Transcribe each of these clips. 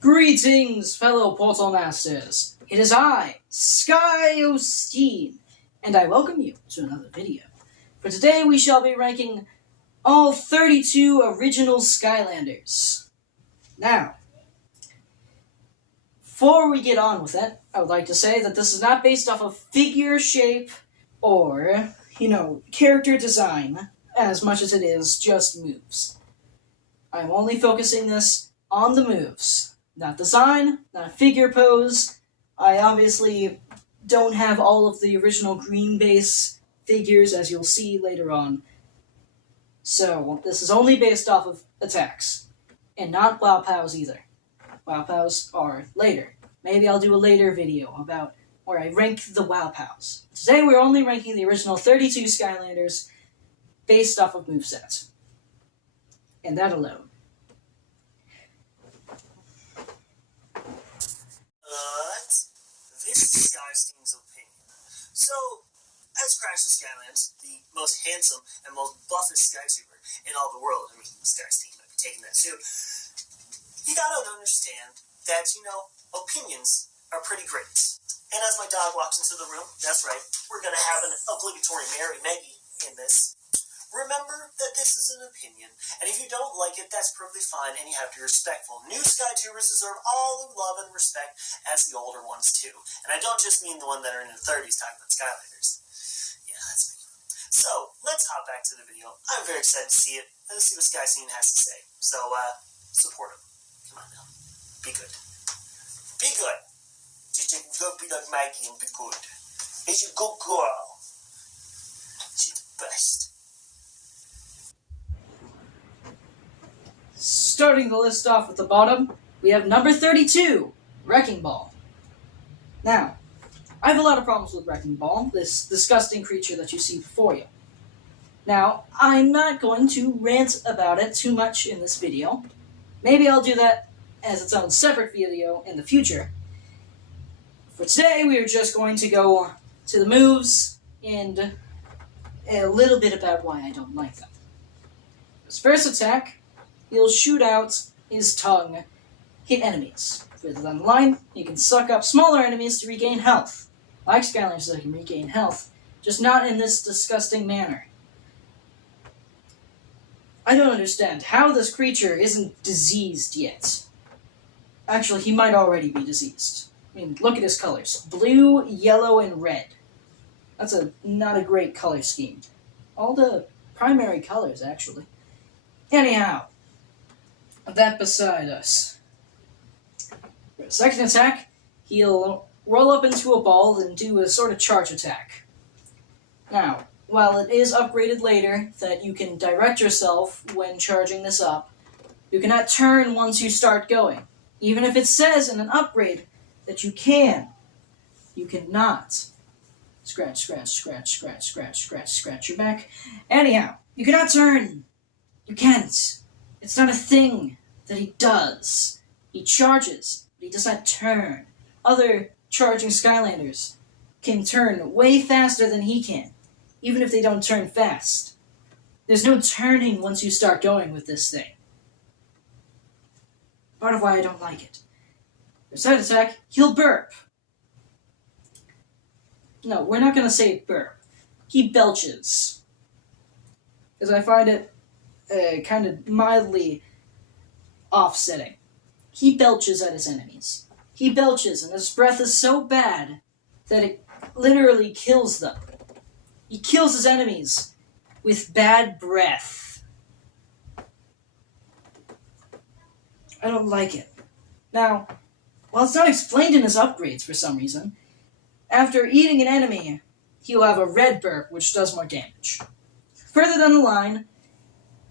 Greetings, fellow Portal Masters. It is I, SkyO'Steen, and I welcome you to another video. For today, we shall be ranking all 32 original Skylanders. Now, before we get on with it, I would like to say that this is not based off of figure shape or, character design, as much as it is just moves. I'm only focusing this on the moves. Not design, not figure pose. I obviously don't have all of the original green base figures, as you'll see later on. So, this is only based off of attacks. And not Wow Pows either. Wow Pows are later. Maybe I'll do a later video about where I rank the Wow Pows. Today we're only ranking the original 32 Skylanders based off of movesets. And that alone. This is SkyO'Steen's opinion. So, as Crash of Skylands, the most handsome and most buffest Skytuber in all the world, SkyO'Steen might be taking that soon, you gotta understand that, opinions are pretty great. And as my dog walks into the room, that's right, we're gonna have an obligatory Mary Maggie in this. Remember that this is an opinion, and if you don't like it, that's perfectly fine, and you have to be respectful. New Skytubers deserve all the love and respect as the older ones, too. And I don't just mean the one that are in their 30s talking about Skylanders. Yeah, that's me. So, let's hop back to the video. I'm very excited to see it. Let's see what SkyO'Steen has to say. So, support him. Come on now. Be good. Be good. Just be like Maggie and be good. It's a good girl. She's the best. Starting the list off at the bottom, we have number 32, Wrecking Ball. Now, I have a lot of problems with Wrecking Ball, this disgusting creature that you see before you. Now, I'm not going to rant about it too much in this video. Maybe I'll do that as its own separate video in the future. For today, we are just going to go to the moves and a little bit about why I don't like them. His first attack, he'll shoot out his tongue, hit enemies. Further down the line, he can suck up smaller enemies to regain health. Like Skylanders, they can regain health, just not in this disgusting manner. I don't understand how this creature isn't diseased yet. Actually, he might already be diseased. Look at his colors. Blue, yellow, and red. That's not a great color scheme. All the primary colors, actually. Anyhow, that beside us. For the second attack, he'll roll up into a ball and do a sort of charge attack. Now, while it is upgraded later that you can direct yourself when charging this up, you cannot turn once you start going. Even if it says in an upgrade that you can, you cannot. Scratch, scratch, scratch, scratch, scratch, scratch, scratch your back. Anyhow, you cannot turn. You can't. It's not a thing that he does. He charges, but he does not turn. Other charging Skylanders can turn way faster than he can, even if they don't turn fast. There's no turning once you start going with this thing. Part of why I don't like it. For side attack, he'll burp. No, we're not going to say burp. He belches. Because I find it kind of mildly offsetting. He belches at his enemies. He belches, and his breath is so bad that it literally kills them. He kills his enemies with bad breath. I don't like it. Now, while it's not explained in his upgrades for some reason, after eating an enemy, he'll have a red burp, which does more damage. Further down the line,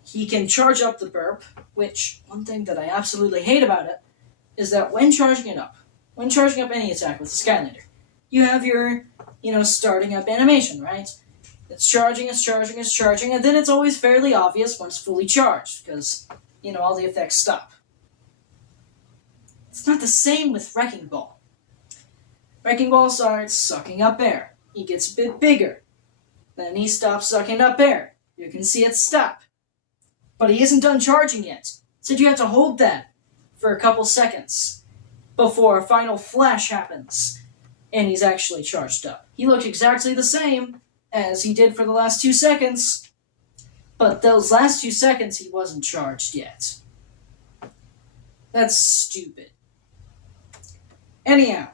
he can charge up the burp, which, one thing that I absolutely hate about it, is that when charging up any attack with the Skylander, you have your, starting up animation, right? It's charging, and then it's always fairly obvious when it's fully charged, because, all the effects stop. It's not the same with Wrecking Ball. Wrecking Ball starts sucking up air. He gets a bit bigger. Then he stops sucking up air. You can see it stop. But he isn't done charging yet. Said you have to hold that for a couple seconds before a final flash happens, and he's actually charged up. He looked exactly the same as he did for the last 2 seconds, but those last 2 seconds he wasn't charged yet. That's stupid. Anyhow,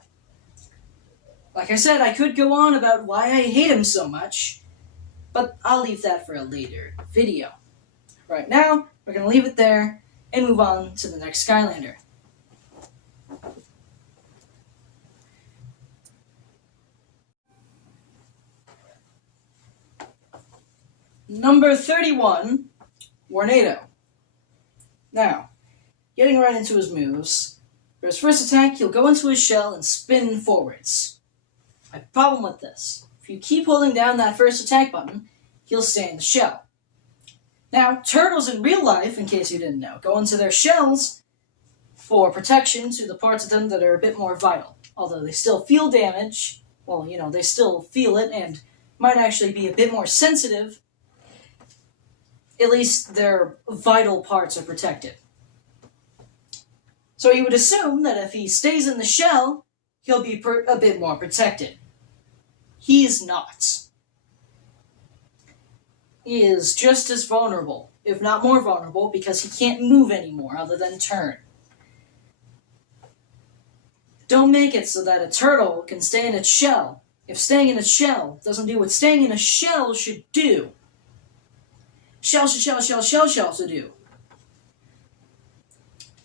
like I said, I could go on about why I hate him so much, but I'll leave that for a later video. Right now, we're going to leave it there and move on to the next Skylander. Number 31, Warnado. Now, getting right into his moves, for his first attack, he'll go into his shell and spin forwards. My problem with this, if you keep holding down that first attack button, he'll stay in the shell. Now, turtles in real life, in case you didn't know, go into their shells for protection to the parts of them that are a bit more vital. Although they still feel damage, well, you know, they still feel it and might actually be a bit more sensitive. At least their vital parts are protected. So you would assume that if he stays in the shell, he'll be a bit more protected. He is not. He is just as vulnerable, if not more vulnerable, because he can't move anymore other than turn. Don't make it so that a turtle can stay in its shell. If staying in its shell doesn't do what staying in a shell should do. Shell should do.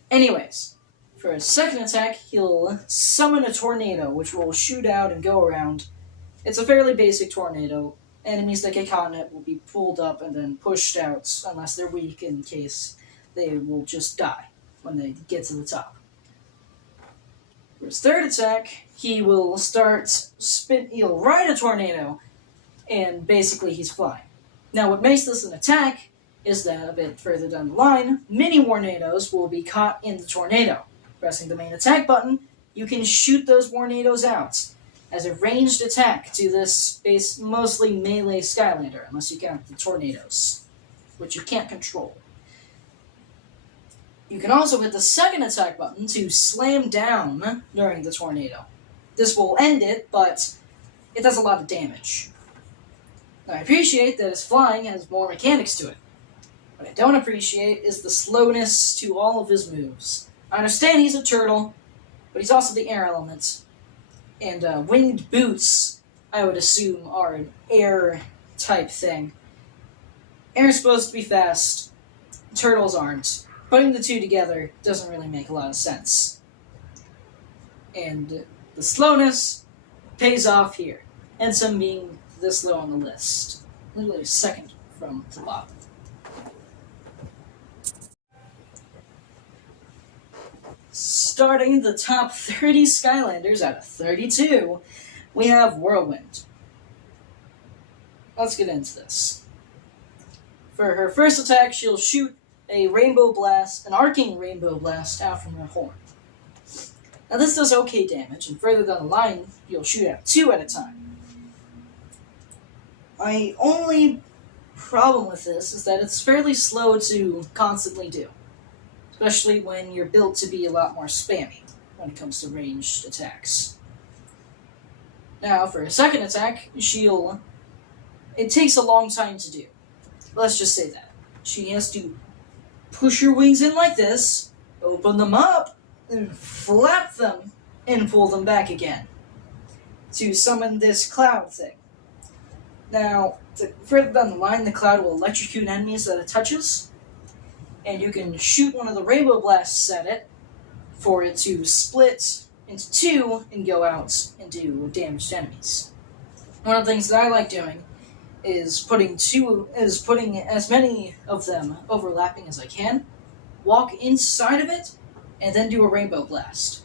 Anyways, for his second attack, he'll summon a tornado, which will shoot out and go around. It's a fairly basic tornado. Enemies that get caught in it will be pulled up and then pushed out, unless they're weak, in case they will just die when they get to the top. For his third attack, he will he'll ride a tornado, and basically he's flying. Now, what makes this an attack is that a bit further down the line, mini Warnados will be caught in the tornado. Pressing the main attack button, you can shoot those Warnados out as a ranged attack to this mostly melee Skylander, unless you count the tornadoes, which you can't control. You can also hit the second attack button to slam down during the tornado. This will end it, but it does a lot of damage. Now, I appreciate that his flying has more mechanics to it. What I don't appreciate is the slowness to all of his moves. I understand he's a turtle, but he's also the air element. And winged boots, I would assume, are an air type thing. Air's supposed to be fast, turtles aren't. Putting the two together doesn't really make a lot of sense. And the slowness pays off here, hence him being this low on the list. Literally second from the bottom. Starting the top 30 Skylanders out of 32, we have Whirlwind. Let's get into this. For her first attack, she'll shoot an arcing rainbow blast out from her horn. Now this does okay damage, and further down the line, you'll shoot out 2 at a time. My only problem with this is that it's fairly slow to constantly do. Especially when you're built to be a lot more spammy when it comes to ranged attacks. Now, for a second attack, it takes a long time to do. Let's just say that. She has to push her wings in like this, open them up, and flap them, and pull them back again to summon this cloud thing. Now, further down the line, the cloud will electrocute enemies that it touches, and you can shoot one of the rainbow blasts at it for it to split into 2 and go out and do damage to enemies. One of the things that I like doing is putting as many of them overlapping as I can, walk inside of it, and then do a rainbow blast.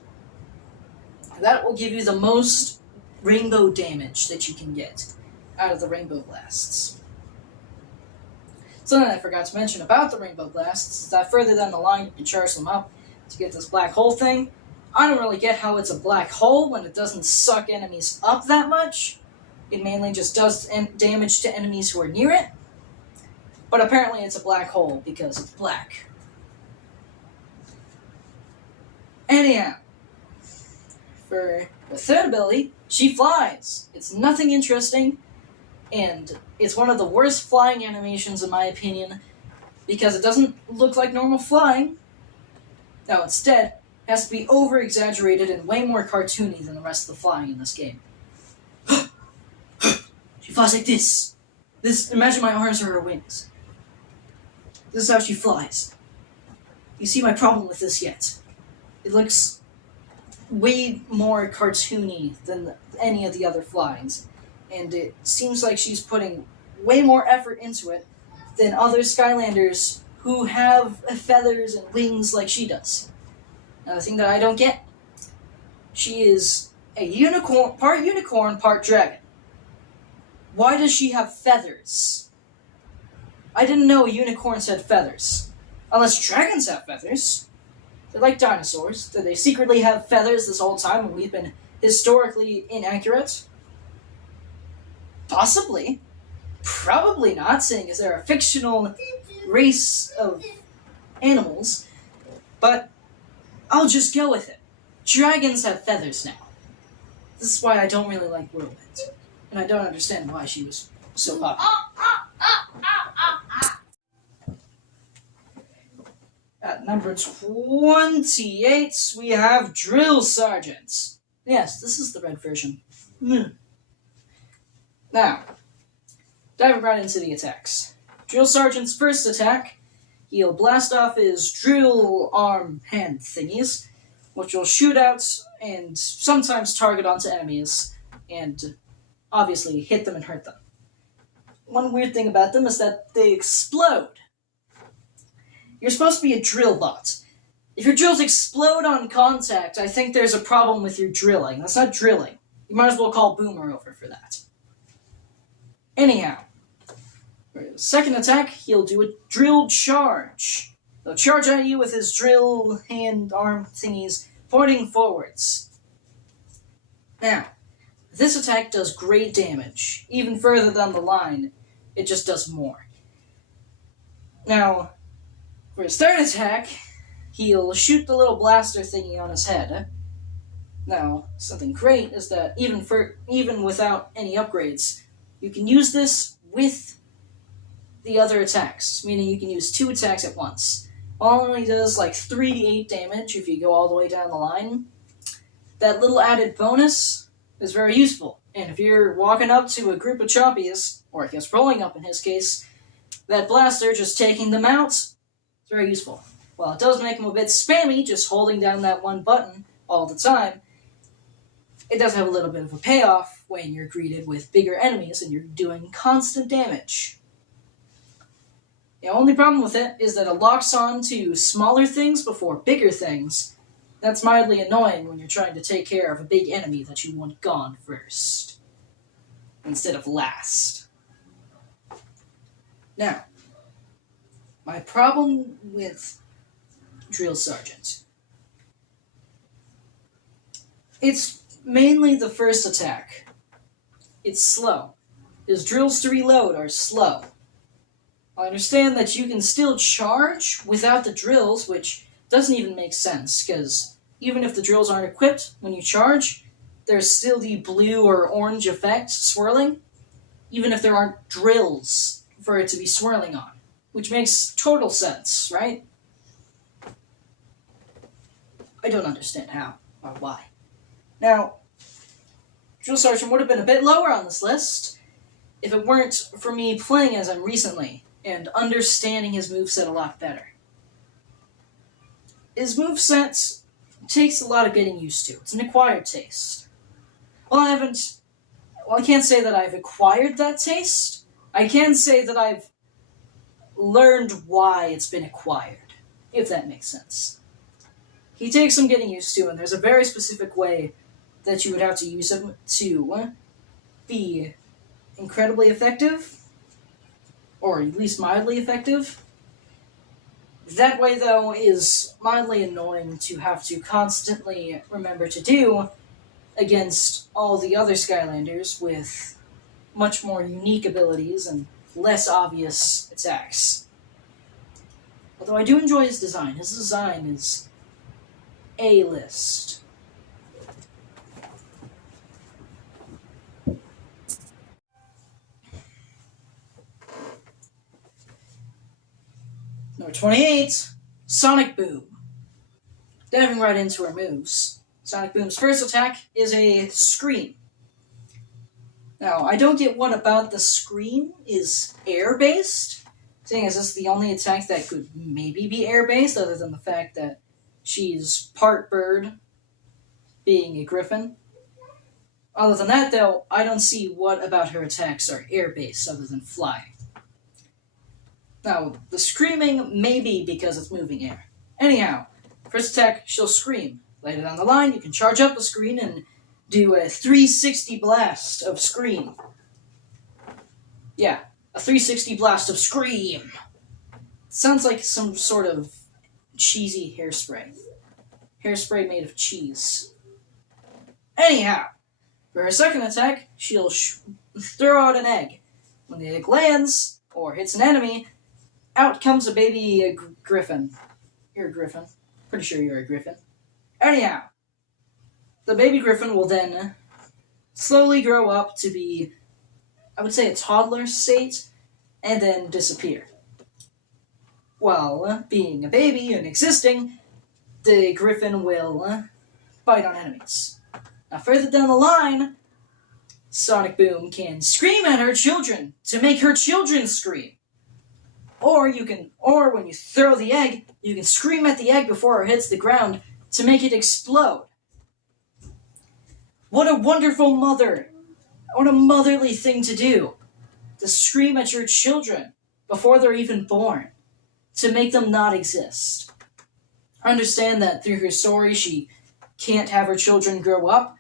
That will give you the most rainbow damage that you can get out of the rainbow blasts. Something I forgot to mention about the rainbow blasts is that further down the line you can charge them up to get this black hole thing. I don't really get how it's a black hole when it doesn't suck enemies up that much. It mainly just does damage to enemies who are near it. But apparently it's a black hole because it's black. Anyhow, for the third ability, she flies. It's nothing interesting, and it's one of the worst flying animations in my opinion, because it doesn't look like normal flying. No, instead, it has to be over-exaggerated and way more cartoony than the rest of the flying in this game. She flies like this. Imagine my arms are her wings. This is how she flies. You see my problem with this yet? It looks way more cartoony than any of the other flyings, and it seems like she's putting way more effort into it than other Skylanders who have feathers and wings like she does. Another thing that I don't get, she is a unicorn, part dragon. Why does she have feathers? I didn't know unicorns had feathers. Unless dragons have feathers. They're like dinosaurs. Do they secretly have feathers this whole time and we've been historically inaccurate? Possibly. Probably not, seeing as they're a fictional race of animals. But I'll just go with it. Dragons have feathers now. This is why I don't really like Whirlwind. And I don't understand why she was so popular. At number 28, we have Drill Sergeant. Yes, this is the red version. Now, diving right into the attacks. Drill Sergeant's first attack, he'll blast off his drill arm hand thingies, which will shoot out and sometimes target onto enemies, and obviously hit them and hurt them. One weird thing about them is that they explode. You're supposed to be a drill bot. If your drills explode on contact, I think there's a problem with your drilling. That's not drilling. You might as well call Boomer over for that. Anyhow, for his second attack, he'll do a drill charge. He'll charge at you with his drill hand arm thingies, pointing forwards. Now, this attack does great damage. Even further down the line, it just does more. Now, for his third attack, he'll shoot the little blaster thingy on his head. Now, something great is that even without any upgrades, you can use this with the other attacks, meaning you can use 2 attacks at once. Only does like 3d8 damage if you go all the way down the line. That little added bonus is very useful, and if you're walking up to a group of chompies, or I guess rolling up in his case, that blaster, just taking them out, is very useful. While it does make him a bit spammy, just holding down that one button all the time, it does have a little bit of a payoff when you're greeted with bigger enemies and you're doing constant damage. The only problem with it is that it locks on to smaller things before bigger things. That's mildly annoying when you're trying to take care of a big enemy that you want gone first, instead of last. Now, my problem with Drill Sergeant. It's mainly the first attack. It's slow. His drills to reload are slow. I understand that you can still charge without the drills, which doesn't even make sense, because even if the drills aren't equipped, when you charge, there's still the blue or orange effect swirling, even if there aren't drills for it to be swirling on, which makes total sense, right? I don't understand how or why. Now, Drill Sergeant would have been a bit lower on this list if it weren't for me playing as him recently and understanding his moveset a lot better. His moveset takes a lot of getting used to. It's an acquired taste. Well, I can't say that I've acquired that taste. I can say that I've learned why it's been acquired, if that makes sense. He takes some getting used to, and there's a very specific way that you would have to use him to be incredibly effective, or at least mildly effective. That way, though, is mildly annoying to have to constantly remember to do against all the other Skylanders with much more unique abilities and less obvious attacks. Although I do enjoy his design. His design is A-list. Number 28, Sonic Boom. Diving right into her moves. Sonic Boom's first attack is a Scream. Now, I don't get what about the Scream is air-based, seeing as this is the only attack that could maybe be air-based, other than the fact that she's part bird, being a griffin. Other than that, though, I don't see what about her attacks are air-based other than flying. Now, the screaming may be because it's moving air. Anyhow, first attack, she'll scream. Later down the line, you can charge up the screen and do a 360 blast of Scream. Yeah, a 360 blast of Scream. Sounds like some sort of cheesy hairspray. Hairspray made of cheese. Anyhow, for her second attack, she'll throw out an egg. When the egg lands, or hits an enemy, out comes a baby griffin. You're a griffin. Pretty sure you're a griffin. Anyhow, the baby griffin will then slowly grow up to be, I would say, a toddler state, and then disappear. While being a baby and existing, the griffin will bite on enemies. Now, further down the line, Sonic Boom can scream at her children to make her children scream. Or when you throw the egg, you can scream at the egg before it hits the ground to make it explode. What a wonderful mother! What a motherly thing to do. To scream at your children before they're even born. To make them not exist. I understand that through her story she can't have her children grow up.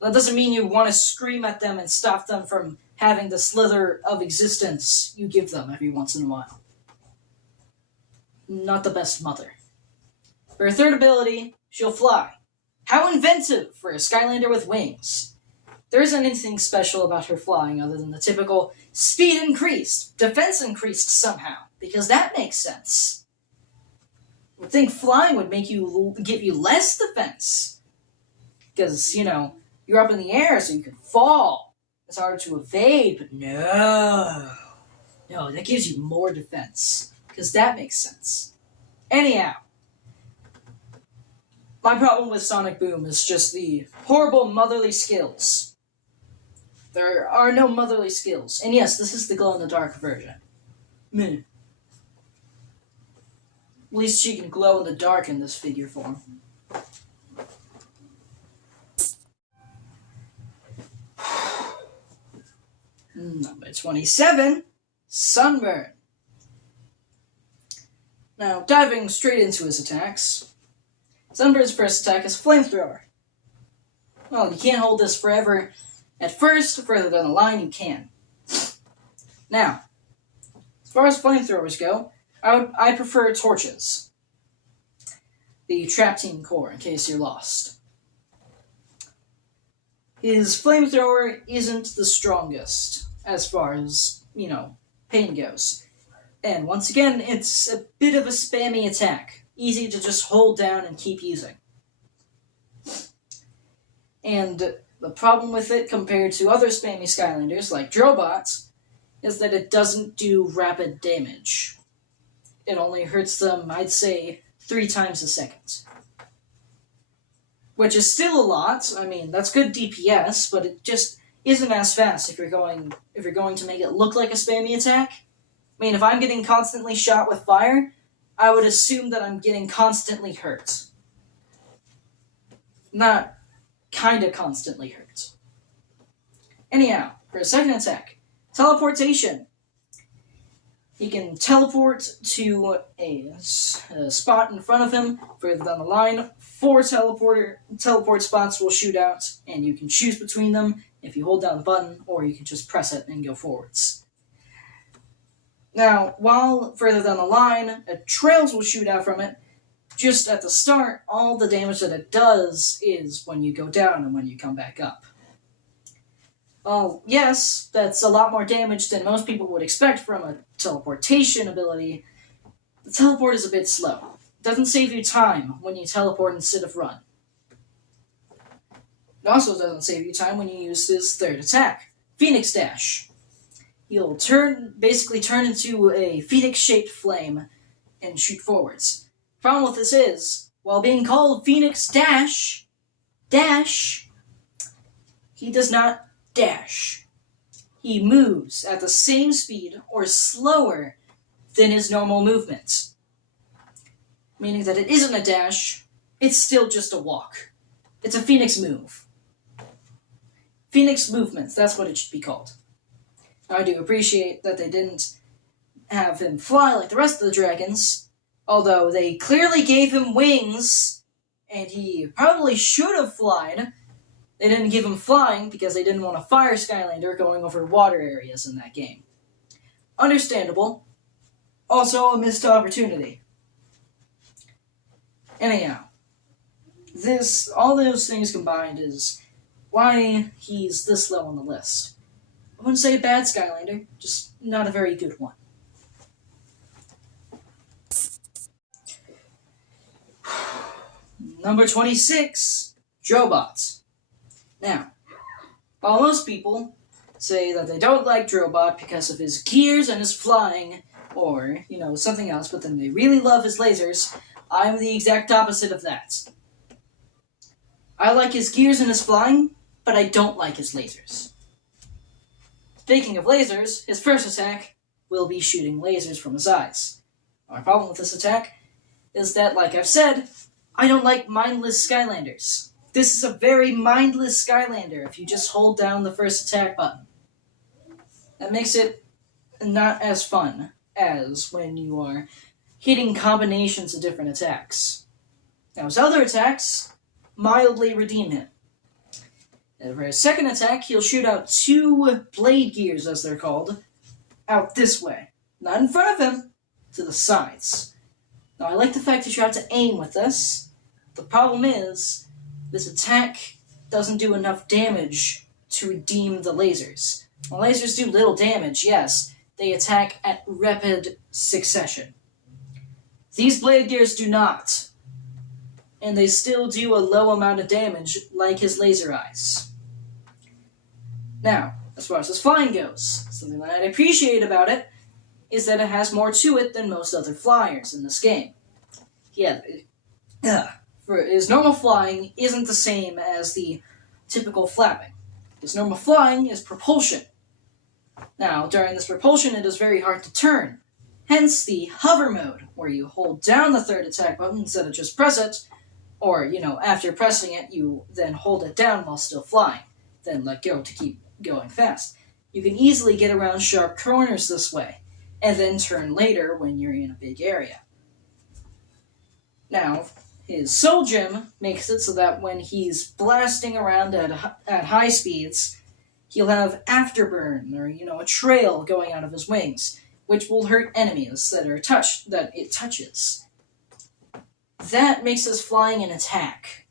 That doesn't mean you want to scream at them and stop them from having the slither of existence you give them every once in a while. Not the best mother. For her third ability, she'll fly. How inventive for a Skylander with wings. There isn't anything special about her flying other than the typical speed increased, defense increased somehow, because that makes sense. I would think flying would give you less defense. Because, you're up in the air so you can fall. It's harder to evade, but no. No, that gives you more defense. Because that makes sense. Anyhow, my problem with Sonic Boom is just the horrible motherly skills. There are no motherly skills. And yes, this is the glow-in-the-dark version. Meh. At least she can glow in the dark in this figure form. Number 27, Sunburn. Now, diving straight into his attacks, Sunburn's first attack is Flamethrower. Well, you can't hold this forever. At first, further down the line, you can. Now, as far as flamethrowers go, I prefer torches. The Trap Team Core, in case you're lost. His flamethrower isn't the strongest, as far as, pain goes. And once again, it's a bit of a spammy attack. Easy to just hold down and keep using. And the problem with it, compared to other spammy Skylanders, like Drobots, is that it doesn't do rapid damage. It only hurts them, I'd say, 3 times a second. Which is still a lot. I mean, that's good DPS, but it just isn't as fast if you're going to make it look like a spammy attack. I mean, if I'm getting constantly shot with fire, I would assume that I'm getting constantly hurt. Not kinda constantly hurt. Anyhow, for a second attack, teleportation. He can teleport to a spot in front of him. Further down the line, 4 teleport spots will shoot out, and you can choose between them if you hold down the button, or you can just press it and go forwards. Now, while further down the line, trails will shoot out from it. Just at the start, all the damage that it does is when you go down and when you come back up. Well, yes, that's a lot more damage than most people would expect from a teleportation ability. The teleport is a bit slow. doesn't save you time when you teleport instead of run. It also doesn't save you time when you use his third attack, Phoenix Dash. He'll basically turn into a phoenix-shaped flame and shoot forwards. Problem with this is, while being called Phoenix Dash, he does not dash. He moves at the same speed or slower than his normal movement. Meaning that it isn't a dash, it's still just a walk. It's a Phoenix move. Phoenix movements, that's what it should be called. Now, I do appreciate that they didn't have him fly like the rest of the dragons, although they clearly gave him wings, and he probably should have flied. They didn't give him flying because they didn't want to fire Skylander going over water areas in that game. Understandable. Also a missed opportunity. Anyhow, all those things combined is why he's this low on the list. I wouldn't say a bad Skylander, just not a very good one. Number 26, Drobot. Now, while most people say that they don't like Drobot because of his gears and his flying, or, something else, but then they really love his lasers, I'm the exact opposite of that. I like his gears and his flying, but I don't like his lasers. Speaking of lasers, his first attack will be shooting lasers from his eyes. My problem with this attack is that, like I've said, I don't like mindless Skylanders. This is a very mindless Skylander if you just hold down the first attack button. That makes it not as fun as when you are hitting combinations of different attacks. Now, his other attacks mildly redeem him. And for his second attack, he'll shoot out 2 blade gears, as they're called, out this way. Not in front of him, to the sides. Now, I like the fact that you have to aim with this. The problem is, this attack doesn't do enough damage to redeem the lasers. While lasers do little damage, yes, they attack at rapid succession. These blade gears do not. And they still do a low amount of damage, like his laser eyes. Now, as far as his flying goes, something that I appreciate about it is that it has more to it than most other flyers in this game. For his normal flying isn't the same as the typical flapping. His normal flying is propulsion. Now, during this propulsion, it is very hard to turn. Hence the hover mode, where you hold down the third attack button instead of just press it, or, after pressing it, you then hold it down while still flying, then let go to keep going fast. You can easily get around sharp corners this way, and then turn later when you're in a big area. Now, his Soul Gem makes it so that when he's blasting around at high speeds, he'll have afterburn, or, a trail going out of his wings, which will hurt enemies that it touches. That makes his flying an attack.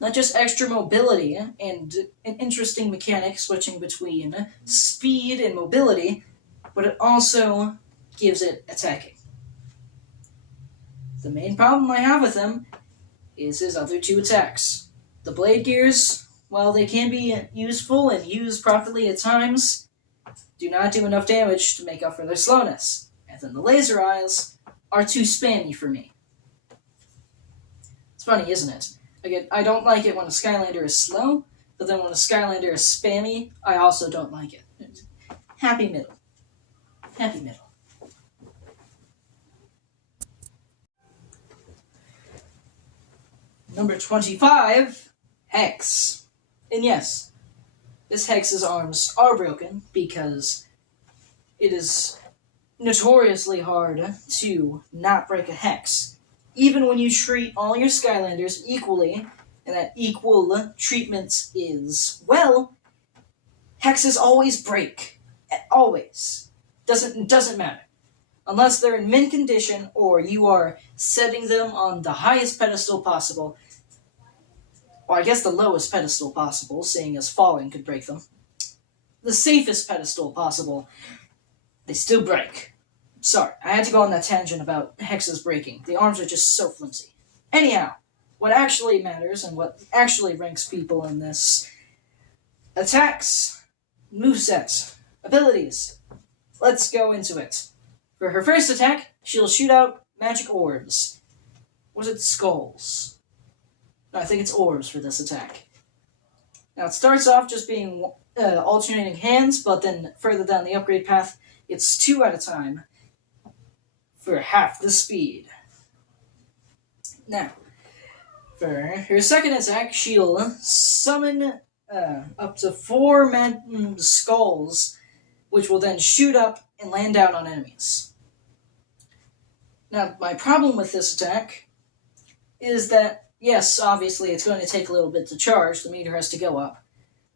Not just extra mobility and an interesting mechanic switching between speed and mobility, but it also gives it attacking. The main problem I have with him is his other 2 attacks. The blade gears, while they can be useful and used properly at times, do not do enough damage to make up for their slowness. And then the laser eyes are too spammy for me. It's funny, isn't it? I don't like it when a Skylander is slow, but then when a Skylander is spammy, I also don't like it. Happy middle. Happy middle. Number 25, Hex. And yes, this Hex's arms are broken because it is notoriously hard to not break a Hex. Even when you treat all your Skylanders equally, and that equal treatment is, Hexes always break. Always. Doesn't matter. Unless they're in mint condition, or you are setting them on the highest pedestal possible, or I guess the lowest pedestal possible, seeing as falling could break them. The safest pedestal possible, they still break. Sorry, I had to go on that tangent about Hex's breaking. The arms are just so flimsy. Anyhow, what actually matters and what actually ranks people in this: attacks, movesets, abilities. Let's go into it. For her first attack, she'll shoot out magic orbs. Was it skulls? No, I think it's orbs for this attack. Now, it starts off just being alternating hands, but then further down the upgrade path, it's 2 at a time for half the speed. Now, for her second attack, she'll summon up to 4 skulls, which will then shoot up and land down on enemies. Now, my problem with this attack is that, yes, obviously it's going to take a little bit to charge, the meter has to go up,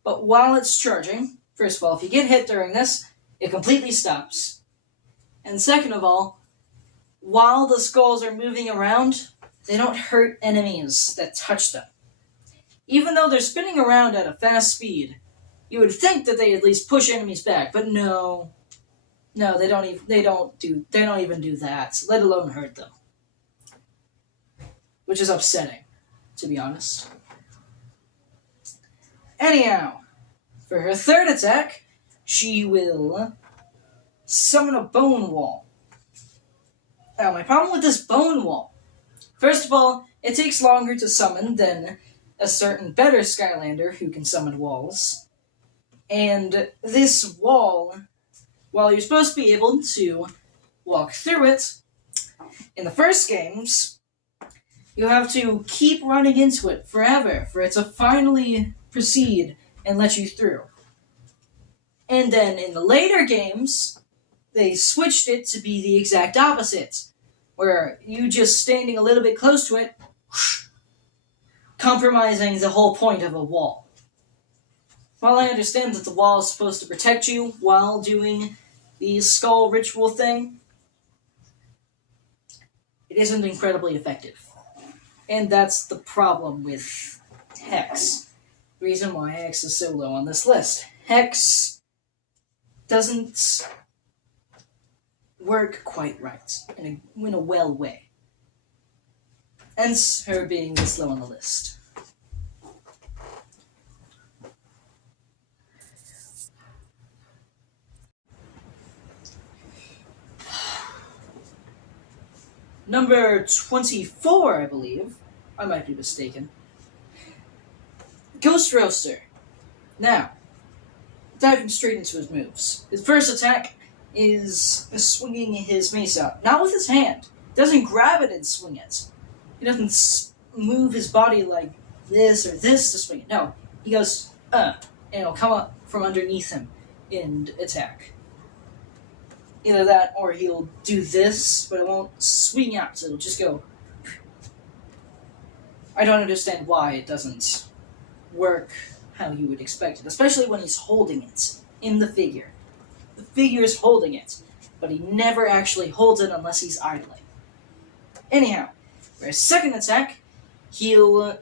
but while it's charging, first of all, if you get hit during this, it completely stops. And second of all, while the skulls are moving around, they don't hurt enemies that touch them. Even though they're spinning around at a fast speed, you would think that they at least push enemies back, but no. No, they don't even do that, let alone hurt them. Which is upsetting, to be honest. Anyhow, for her third attack, she will summon a bone wall. Now, my problem with this bone wall, first of all, it takes longer to summon than a certain better Skylander who can summon walls. And this wall, while you're supposed to be able to walk through it, in the first games, you have to keep running into it forever for it to finally proceed and let you through. And then in the later games, they switched it to be the exact opposite, where you just standing a little bit close to it, compromising the whole point of a wall. While I understand that the wall is supposed to protect you while doing the skull ritual thing, it isn't incredibly effective. And that's the problem with Hex. The reason why Hex is so low on this list. Hex doesn't work quite right in a well way. Hence her being this low on the list. Number 24, I believe. I might be mistaken. Ghost Roaster. Now, diving straight into his moves. His first attack is swinging his mace out. Not with his hand. He doesn't grab it and swing it. He doesn't move his body like this or this to swing it. No, he goes, and it'll come up from underneath him and attack. Either that, or he'll do this, but it won't swing out, so it'll just go. I don't understand why it doesn't work how you would expect it, especially when he's holding it in the figure. The figure is holding it, but he never actually holds it unless he's idling. Anyhow, for his second attack, it'll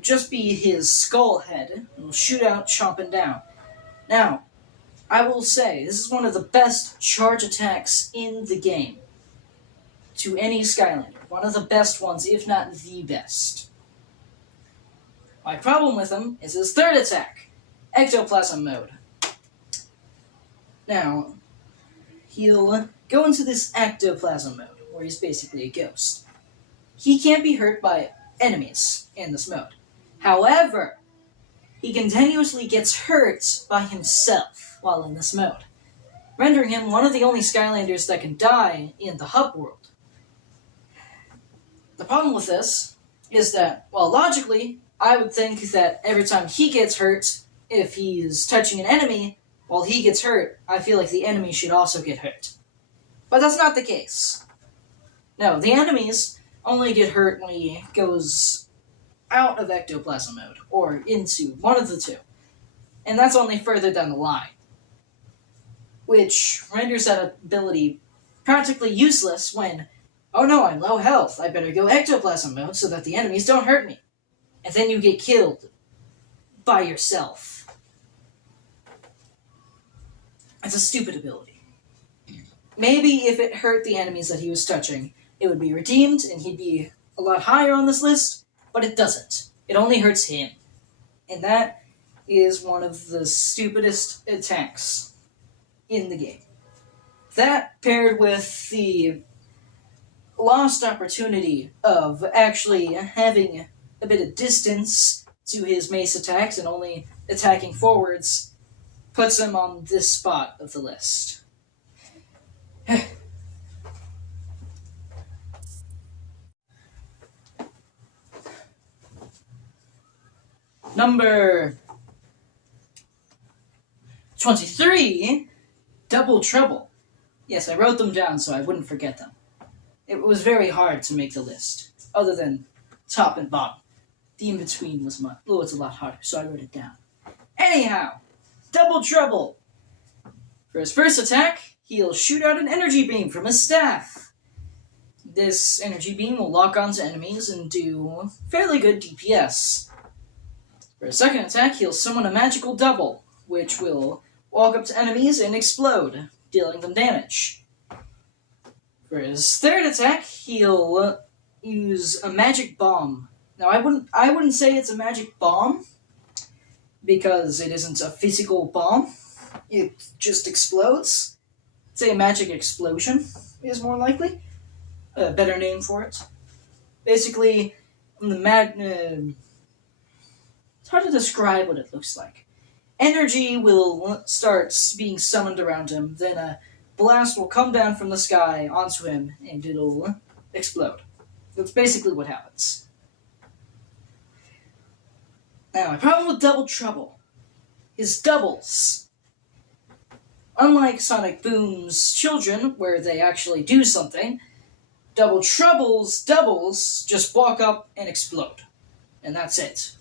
just be his skull head. It'll shoot out, chomping down. Now, I will say, this is one of the best charge attacks in the game. To any Skylander. One of the best ones, if not the best. My problem with him is his third attack. Ectoplasm mode. Now, he'll go into this ectoplasm mode, where he's basically a ghost. He can't be hurt by enemies in this mode. However, he continuously gets hurt by himself while in this mode, rendering him one of the only Skylanders that can die in the hub world. The problem with this is that, well, logically, I would think that every time he gets hurt, if he's touching an enemy, while he gets hurt, I feel like the enemy should also get hurt. But that's not the case. No, the enemies only get hurt when he goes out of ectoplasm mode, or into one of the two. And that's only further down the line, which renders that ability practically useless when, oh no, I'm low health, I better go ectoplasm mode so that the enemies don't hurt me. And then you get killed by yourself. It's a stupid ability. maybe if it hurt the enemies that he was touching, it would be redeemed and he'd be a lot higher on this list, but it doesn't. It only hurts him. And that is one of the stupidest attacks in the game. That, paired with the lost opportunity of actually having a bit of distance to his mace attacks and only attacking forwards, puts him on this spot of the list. Number 23, Double Trouble. Yes, I wrote them down so I wouldn't forget them. It was very hard to make the list, other than top and bottom. The in-between was it's a lot harder, so I wrote it down. Anyhow, Double Trouble. For his first attack, he'll shoot out an energy beam from his staff. This energy beam will lock onto enemies and do fairly good DPS. For his second attack, he'll summon a magical double, which will walk up to enemies and explode, dealing them damage. For his third attack, he'll use a magic bomb. Now, I wouldn't say it's a magic bomb, because it isn't a physical bomb. It just explodes. I'd say a magic explosion is more likely. A better name for it. Basically, it's hard to describe what it looks like. Energy will start being summoned around him, then a blast will come down from the sky onto him, and it'll explode. That's basically what happens. Now, my problem with Double Trouble is doubles. Unlike Sonic Boom's children, where they actually do something, Double Trouble's doubles just walk up and explode. And that's it.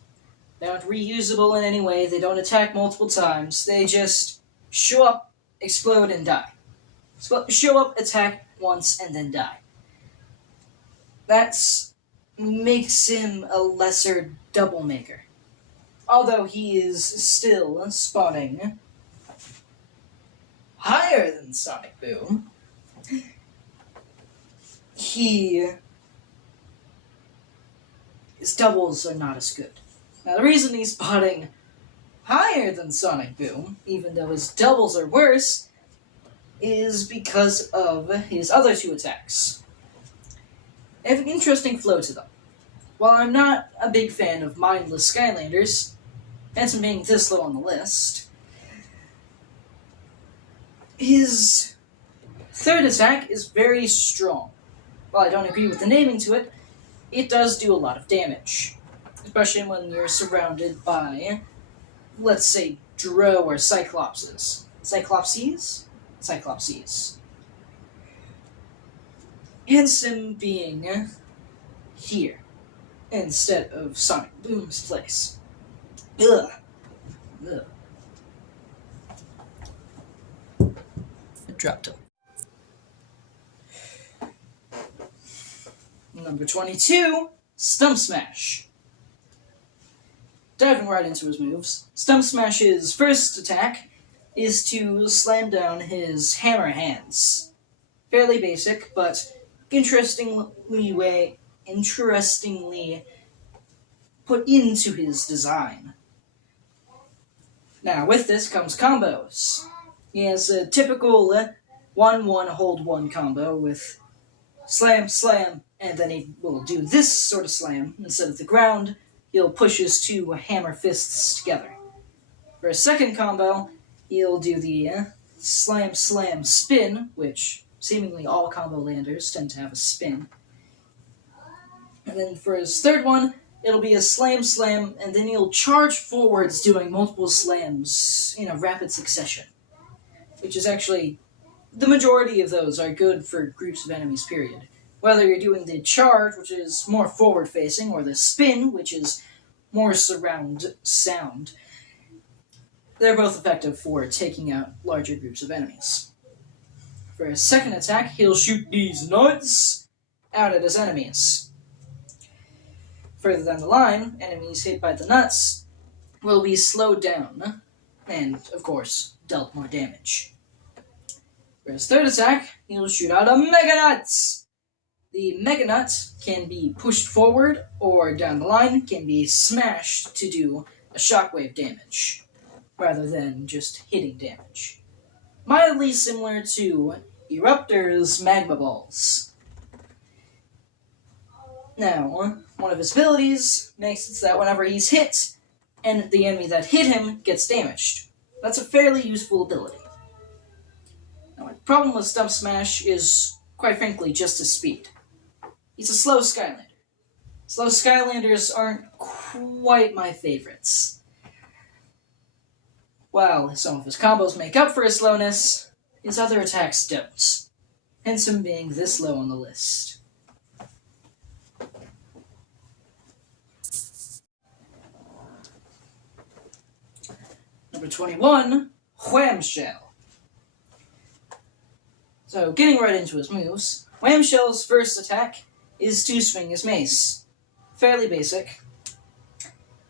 They aren't reusable in any way, they don't attack multiple times, they just show up, explode, and die. Show up, attack once, and then die. That makes him a lesser double maker. Although he is still spawning higher than Sonic Boom, his doubles are not as good. Now, the reason he's spotting higher than Sonic Boom, even though his doubles are worse, is because of his other two attacks. They have an interesting flow to them. While I'm not a big fan of mindless Skylanders, hence him being this low on the list, his third attack is very strong. While I don't agree with the naming to it, it does do a lot of damage. Especially when you're surrounded by, let's say, Dro or Cyclopses. Cyclopses? Cyclopses. Hence him being here, instead of Sonic Boom's place. Ugh. Ugh. I dropped him. Number 22, Stump Smash. Diving right into his moves, Stump Smash's first attack is to slam down his hammer hands. Fairly basic, but interestingly put into his design. Now, with this comes combos. He has a typical 1-1 hold 1 combo with slam, slam, and then he will do this sort of slam. Instead of the ground, he'll push his two hammer fists together. For a second combo, he'll do the slam, slam, spin, which seemingly all combo landers tend to have a spin. And then for his third one, it'll be a slam, slam, and then he'll charge forwards doing multiple slams in a rapid succession. Which is actually, the majority of those are good for groups of enemies, period. Whether you're doing the charge, which is more forward-facing, or the spin, which is more surround sound, they're both effective for taking out larger groups of enemies. For his second attack, he'll shoot these nuts out at his enemies. Further down the line, enemies hit by the nuts will be slowed down, and, of course, dealt more damage. For his third attack, he'll shoot out a Mega Nut! The Mega Nut can be pushed forward or down the line, can be smashed to do a shockwave damage, rather than just hitting damage. Mildly similar to Eruptor's Magma Balls. Now, one of his abilities makes it so that whenever he's hit, and the enemy that hit him gets damaged. That's a fairly useful ability. Now, my problem with Stump Smash is, quite frankly, just his speed. He's a slow Skylander. Slow Skylanders aren't quite my favorites. While some of his combos make up for his slowness, his other attacks don't, hence him being this low on the list. Number 21, Whamshell. So, getting right into his moves, Whamshell's first attack is to swing his mace. Fairly basic.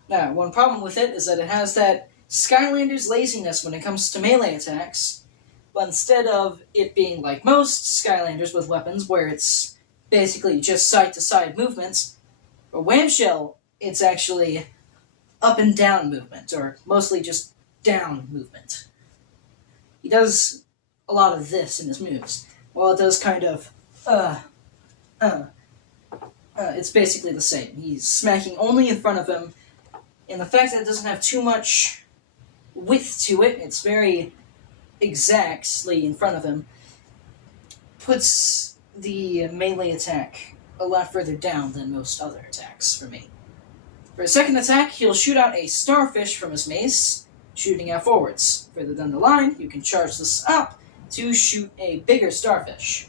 Now, one problem with it is that it has that Skylander's laziness when it comes to melee attacks, but instead of it being like most Skylanders with weapons, where it's basically just side-to-side movements, for Whamshell, it's actually up and down movement, or mostly just down movement. He does a lot of this in his moves, while it does kind of, it's basically the same. He's smacking only in front of him, and the fact that it doesn't have too much width to it, it's very exactly in front of him, puts the melee attack a lot further down than most other attacks for me. For his second attack, he'll shoot out a starfish from his mace, shooting out forwards. Further down the line, you can charge this up to shoot a bigger starfish.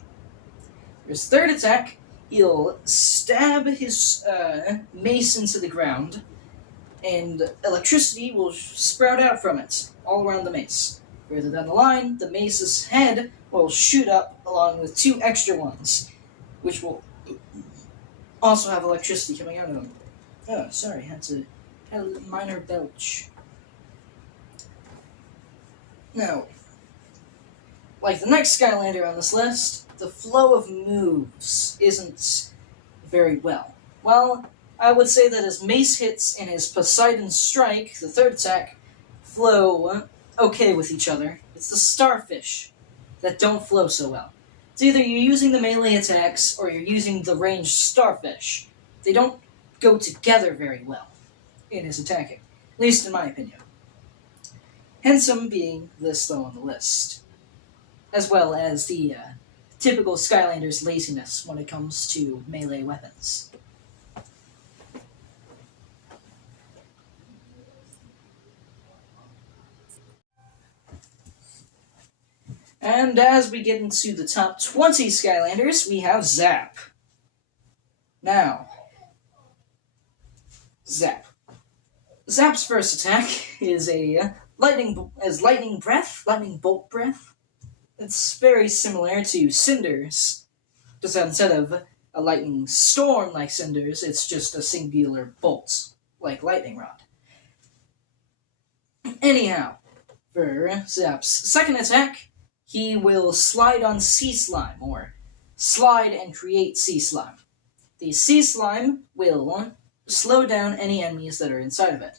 For his third attack, he'll stab his mace into the ground, and electricity will sprout out from it, all around the mace. Further down the line, the mace's head will shoot up along with two extra ones, which will also have electricity coming out of them. Oh, sorry, had a minor belch. Now, like the next Skylander on this list, the flow of moves isn't very well. Well, I would say that his mace hits and his Poseidon Strike, the third attack, flow okay with each other. It's the starfish that don't flow so well. It's either you're using the melee attacks or you're using the ranged starfish. They don't go together very well in his attacking, at least in my opinion. Hence him being this low on the list, as well as the typical Skylander's laziness when it comes to melee weapons. And as we get into the top 20 Skylanders, we have Zap. Now, Zap. Zap's first attack is a lightning bolt breath. It's very similar to Cinder's, just that instead of a lightning storm like Cinder's, it's just a singular bolt, like Lightning Rod. Anyhow, for Zap's second attack, he will slide on sea slime, or slide and create sea slime. The sea slime will slow down any enemies that are inside of it.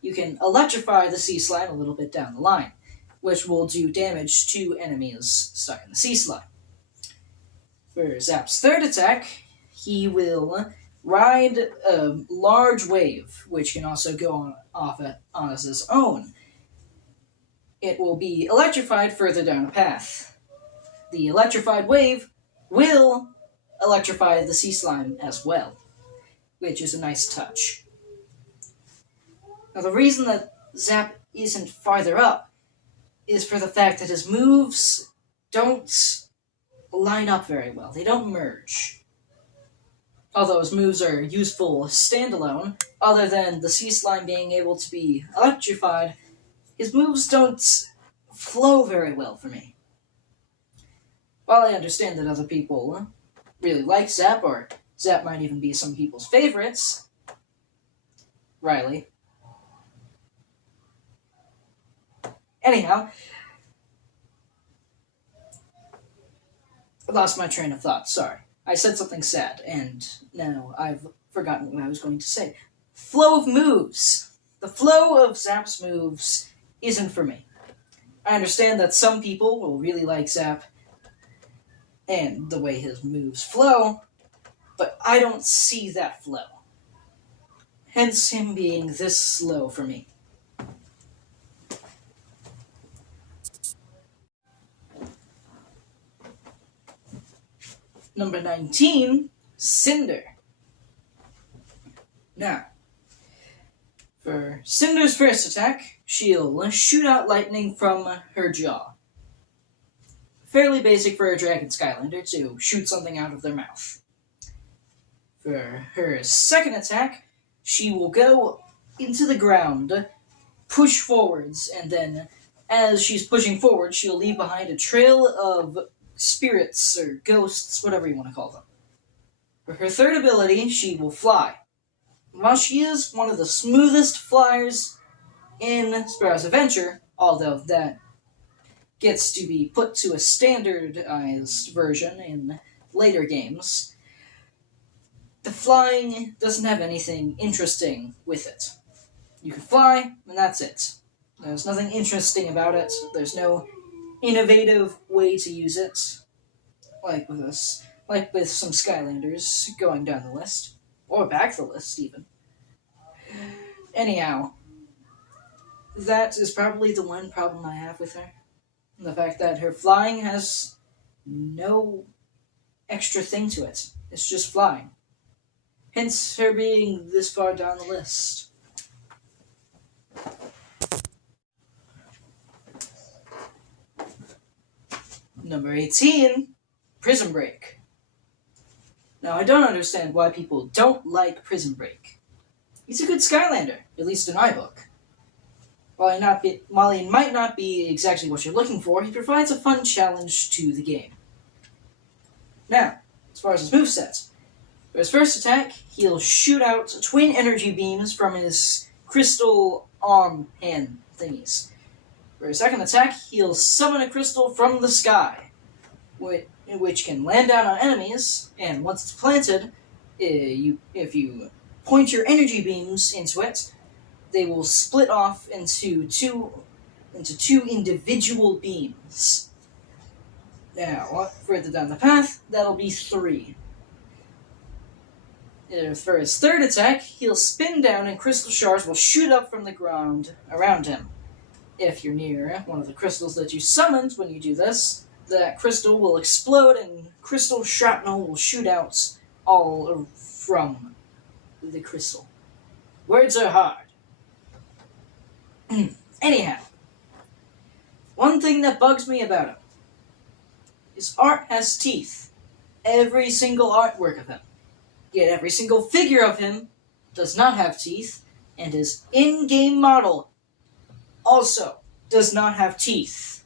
You can electrify the sea slime a little bit down the line, which will do damage to enemies stuck in the sea slime. For Zap's third attack, he will ride a large wave, which can also go on as his own. It will be electrified further down a path. The electrified wave will electrify the sea slime as well, which is a nice touch. Now, the reason that Zap isn't farther up is for the fact that his moves don't line up very well. They don't merge. Although his moves are useful standalone, other than the sea slime being able to be electrified, his moves don't flow very well for me. While I understand that other people really like Zap, or Zap might even be some people's favorites, Riley. Anyhow, I lost my train of thought, sorry. I said something sad, and now I've forgotten what I was going to say. Flow of moves. The flow of Zap's moves isn't for me. I understand that some people will really like Zap and the way his moves flow, but I don't see that flow. Hence him being this slow for me. Number 19, Cinder. Now, for Cinder's first attack, she'll shoot out lightning from her jaw. Fairly basic for a Dragon Skylander to shoot something out of their mouth. For her second attack, she will go into the ground, push forwards, and then as she's pushing forward, she'll leave behind a trail of spirits or ghosts, whatever you want to call them. For her third ability, she will fly. While she is one of the smoothest flyers in Spyro's Adventure, although that gets to be put to a standardized version in later games, the flying doesn't have anything interesting with it. You can fly, and that's it. There's nothing interesting about it. There's no innovative way to use it, like with some Skylanders going down the list, or back the list even. Anyhow, that is probably the one problem I have with her. The fact that her flying has no extra thing to it. It's just flying. Hence her being this far down the list. Number 18, Prison Break. Now, I don't understand why people don't like Prison Break. He's a good Skylander, at least in my book. While he might not be exactly what you're looking for, he provides a fun challenge to the game. Now, as far as his moveset, for his first attack, he'll shoot out twin energy beams from his crystal arm hand thingies. For his second attack, he'll summon a crystal from the sky, which can land down on enemies, and once it's planted, if you point your energy beams into it, they will split off into two individual beams. Now, further down the path, that'll be 3. For his third attack, he'll spin down and crystal shards will shoot up from the ground around him. If you're near one of the crystals that you summoned when you do this, that crystal will explode and crystal shrapnel will shoot out all from the crystal. Words are hard. Anyhow, one thing that bugs me about him is art has teeth. Every single artwork of him. Yet every single figure of him does not have teeth, and his in-game model also does not have teeth.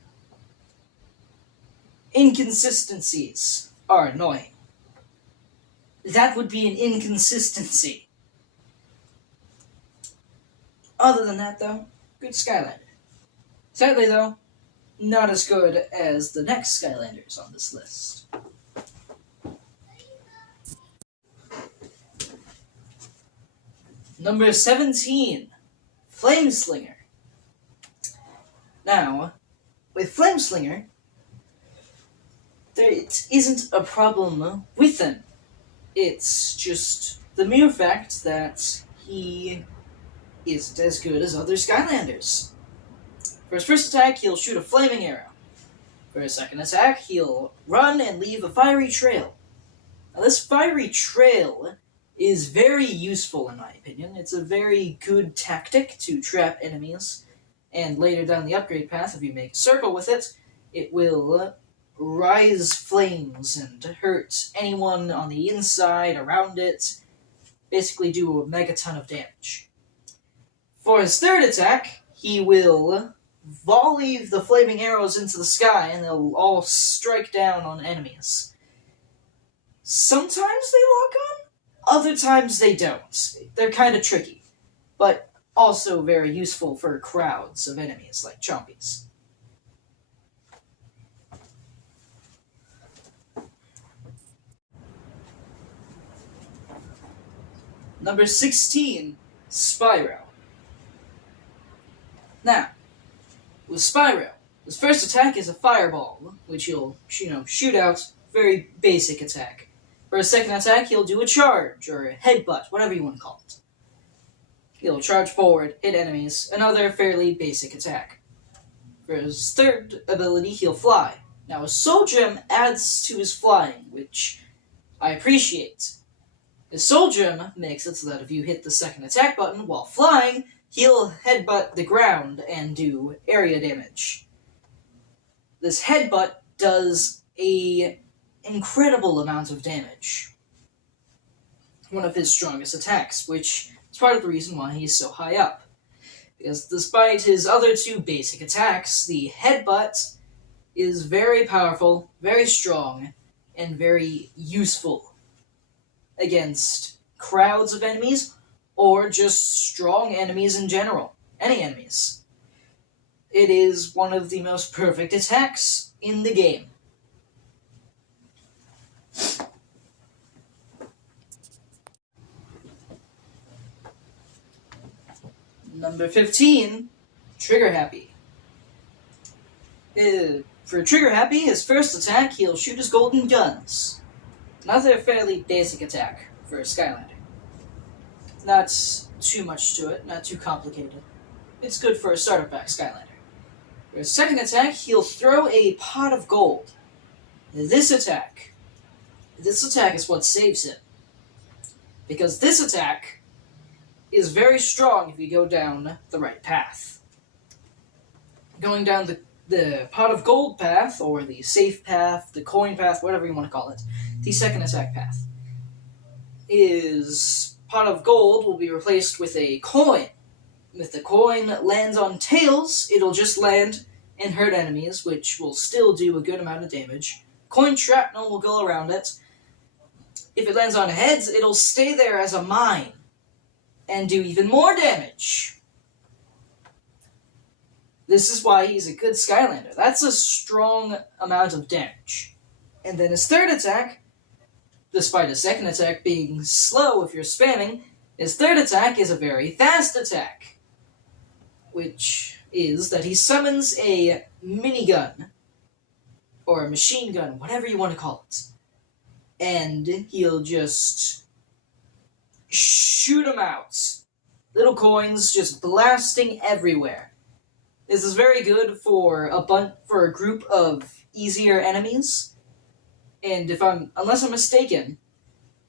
Inconsistencies are annoying. That would be an inconsistency. Other than that, though, good Skylander. Sadly, though, not as good as the next Skylanders on this list. Number 17, Flameslinger. Now, with Flameslinger, there isn't a problem with him. It's just the mere fact that he isn't as good as other Skylanders. For his first attack, he'll shoot a flaming arrow. For his second attack, he'll run and leave a fiery trail. Now, this fiery trail is very useful, in my opinion. It's a very good tactic to trap enemies, and later down the upgrade path, if you make a circle with it, it will rise flames and hurt anyone on the inside, around it, basically do a megaton of damage. For his third attack, he will volley the flaming arrows into the sky, and they'll all strike down on enemies. Sometimes they lock on, other times they don't. They're kind of tricky, but also very useful for crowds of enemies like Chompies. Number 16, Spyro. Now, with Spyro, his first attack is a fireball, which he'll, shoot out. Very basic attack. For his second attack, he'll do a charge, or a headbutt, whatever you want to call it. He'll charge forward, hit enemies, another fairly basic attack. For his third ability, he'll fly. Now, a Soul Gem adds to his flying, which I appreciate. His Soul Gem makes it so that if you hit the second attack button while flying, he'll headbutt the ground and do area damage. This headbutt does a incredible amount of damage. One of his strongest attacks, which is part of the reason why he's so high up. Because despite his other two basic attacks, the headbutt is very powerful, very strong, and very useful against crowds of enemies, or just strong enemies in general. Any enemies. It is one of the most perfect attacks in the game. Number 15, Trigger Happy. For Trigger Happy, his first attack, he'll shoot his golden guns. Another fairly basic attack for Skylander. Not too much to it, not too complicated. It's good for a starter pack Skylander. For his second attack, he'll throw a pot of gold. This attack is what saves him. Because this attack is very strong if you go down the right path. Going down the pot of gold path, or the safe path, the coin path, whatever you want to call it, the second attack path, is pot of gold will be replaced with a coin. If the coin lands on tails, it'll just land and hurt enemies, which will still do a good amount of damage. Coin shrapnel will go around it. If it lands on heads, it'll stay there as a mine and do even more damage. This is why he's a good Skylander. That's a strong amount of damage. And then his third attack, despite his second attack being slow if you're spamming, his third attack is a very fast attack, which is that he summons a minigun, or a machine gun, whatever you want to call it, and he'll just shoot them out. Little coins just blasting everywhere. This is very good for a group of easier enemies, and unless I'm mistaken,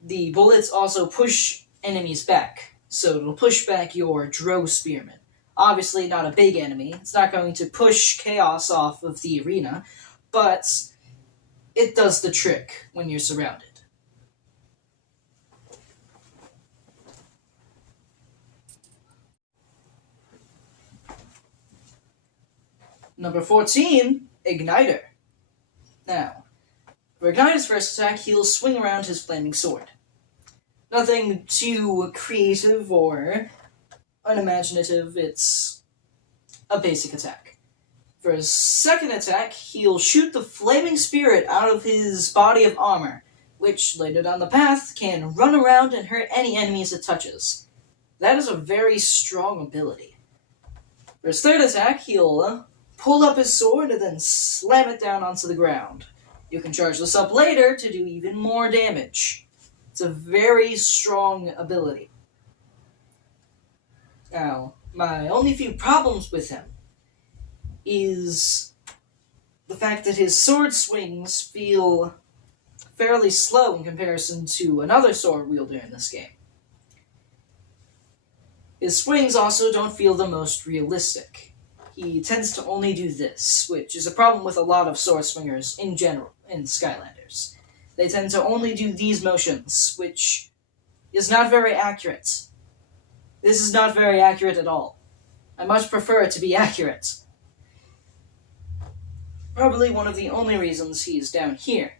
the bullets also push enemies back, so it'll push back your Drow Spearman. Obviously not a big enemy, it's not going to push chaos off of the arena, but it does the trick when you're surrounded. Number 14, Igniter. Now, for Igniter's first attack, he'll swing around his flaming sword. Nothing too creative or unimaginative, it's a basic attack. For his second attack, he'll shoot the flaming spirit out of his body of armor, which later down the path can run around and hurt any enemies it touches. That is a very strong ability. For his third attack, he'll pull up his sword and then slam it down onto the ground. You can charge this up later to do even more damage. It's a very strong ability. Now, my only few problems with him is the fact that his sword swings feel fairly slow in comparison to another sword wielder in this game. His swings also don't feel the most realistic. He tends to only do this, which is a problem with a lot of sword swingers in general in Skylanders. They tend to only do these motions, which is not very accurate. This is not very accurate at all. I much prefer it to be accurate. Probably one of the only reasons he's down here,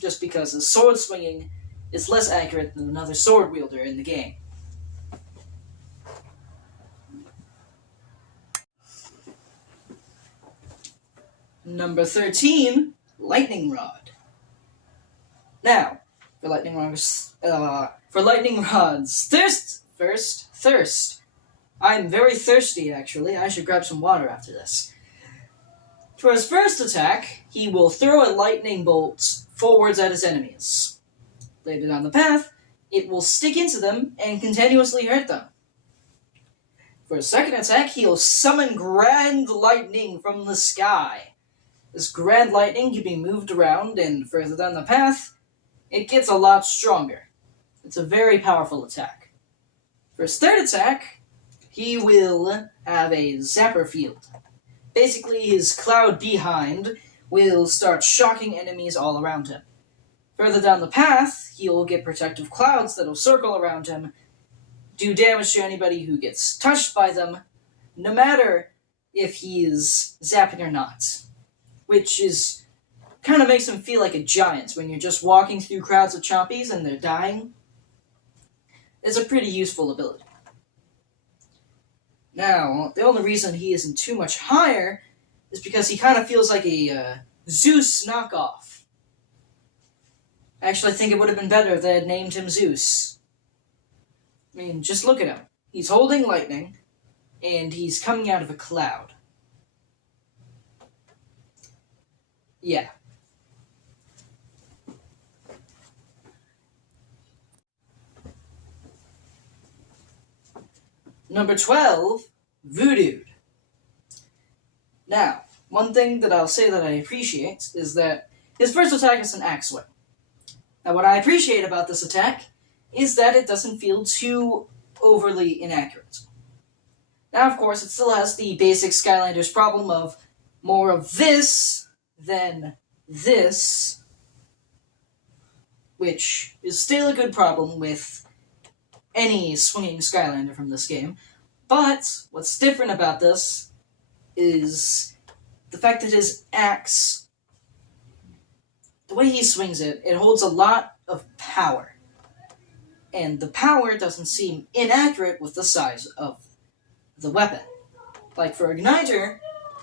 just because his sword swinging is less accurate than another sword wielder in the game. Number 13, Lightning Rod. Now, for Lightning Rod, For lightning rods, thirst. I'm very thirsty, actually. I should grab some water after this. For his first attack, he will throw a lightning bolt forwards at his enemies. Later down the path, it will stick into them and continuously hurt them. For his second attack, he'll summon Grand Lightning from the sky. This Grand Lightning can be moved around, and further down the path, it gets a lot stronger. It's a very powerful attack. For his third attack, he will have a Zapper Field. Basically, his cloud behind will start shocking enemies all around him. Further down the path, he'll get protective clouds that'll circle around him, do damage to anybody who gets touched by them, no matter if he's zapping or not. Which is kind of makes him feel like a giant when you're just walking through crowds of chompies and they're dying. It's a pretty useful ability. Now, the only reason he isn't too much higher is because he kind of feels like a Zeus knockoff. I actually think it would have been better if they had named him Zeus. I mean, just look at him. He's holding lightning, and he's coming out of a cloud. Yeah. Number 12, Voodooed. Now, one thing that I'll say that I appreciate is that his first attack is an axe swing. Now, what I appreciate about this attack is that it doesn't feel too overly inaccurate. Now, of course, it still has the basic Skylanders problem of more of this than this, which is still a good problem with any swinging Skylander from this game. But what's different about this is the fact that his axe, the way he swings it, it holds a lot of power. And the power doesn't seem inaccurate with the size of the weapon. Like for Igniter,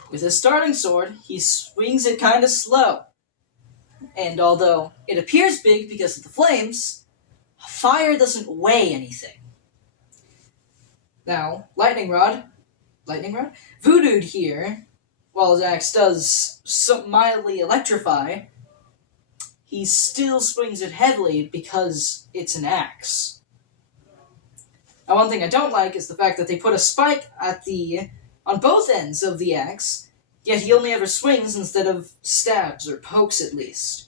with his starting sword, he swings it kind of slow. And although it appears big because of the flames, fire doesn't weigh anything. Now, Lightning Rod, Voodooed here, while his axe does mildly electrify, he still swings it heavily because it's an axe. Now, one thing I don't like is the fact that they put a spike on both ends of the axe, yet he only ever swings instead of stabs or pokes at least.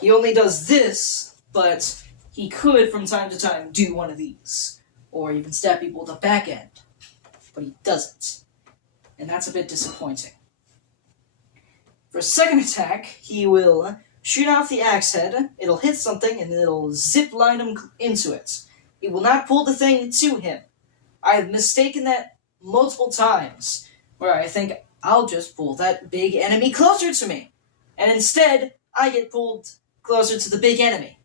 He only does this, but he could from time to time do one of these, or even stab people with the back end, but he doesn't, and that's a bit disappointing. For a second attack, he will shoot off the axe head, it'll hit something, and it'll zip line him into it. He will not pull the thing to him. I have mistaken that multiple times, where I think I'll just pull that big enemy closer to me, and instead, I get pulled closer to the big enemy.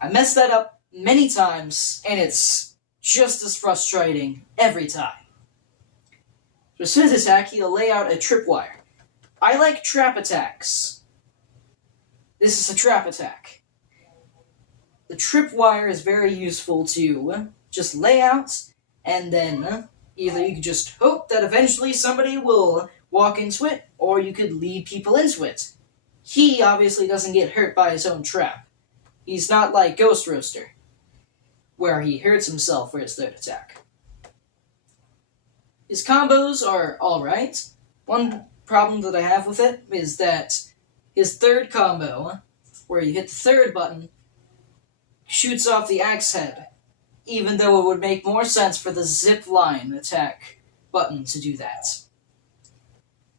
I messed that up many times, and it's just as frustrating every time. For his fifth attack, he'll lay out a tripwire. I like trap attacks. This is a trap attack. The tripwire is very useful to just lay out, and then either you could just hope that eventually somebody will walk into it, or you could lead people into it. He obviously doesn't get hurt by his own trap. He's not like Ghost Roaster, where he hurts himself for his third attack. His combos are alright. One problem that I have with it is that his third combo, where you hit the third button, shoots off the axe head, even though it would make more sense for the zip line attack button to do that.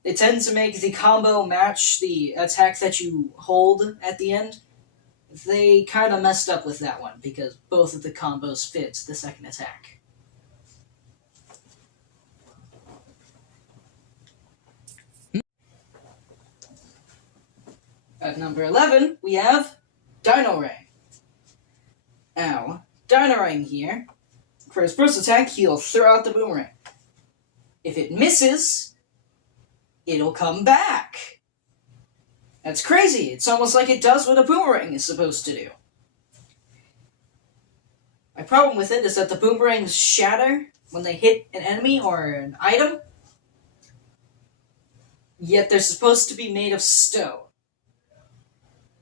They tend to make the combo match the attack that you hold at the end. They kind of messed up with that one, because both of the combos fit the second attack. At number 11, we have Dinorang. Now, Dinorang here, for his first attack, he'll throw out the boomerang. If it misses, it'll come back. That's crazy. It's almost like it does what a boomerang is supposed to do. My problem with it is that the boomerangs shatter when they hit an enemy or an item, yet they're supposed to be made of stone.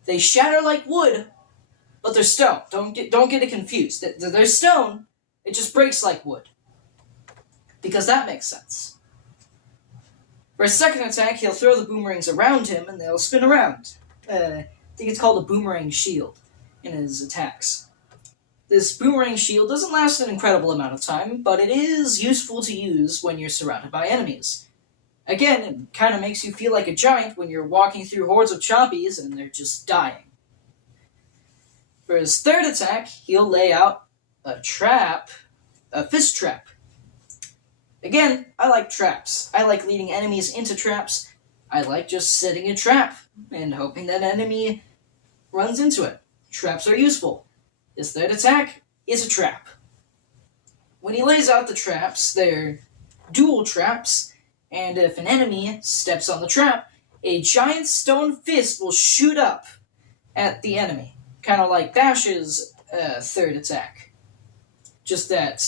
They shatter like wood, but they're stone. Don't get it confused. They're stone, it just breaks like wood. Because that makes sense. For his second attack, he'll throw the boomerangs around him, and they'll spin around. I think it's called a boomerang shield in his attacks. This boomerang shield doesn't last an incredible amount of time, but it is useful to use when you're surrounded by enemies. Again, it kind of makes you feel like a giant when you're walking through hordes of chompies and they're just dying. For his third attack, he'll lay out a fist trap. Again, I like traps. I like leading enemies into traps. I like just setting a trap and hoping that enemy runs into it. Traps are useful. His third attack is a trap. When he lays out the traps, they're dual traps, and if an enemy steps on the trap, a giant stone fist will shoot up at the enemy, kind of like Bash's third attack. Just that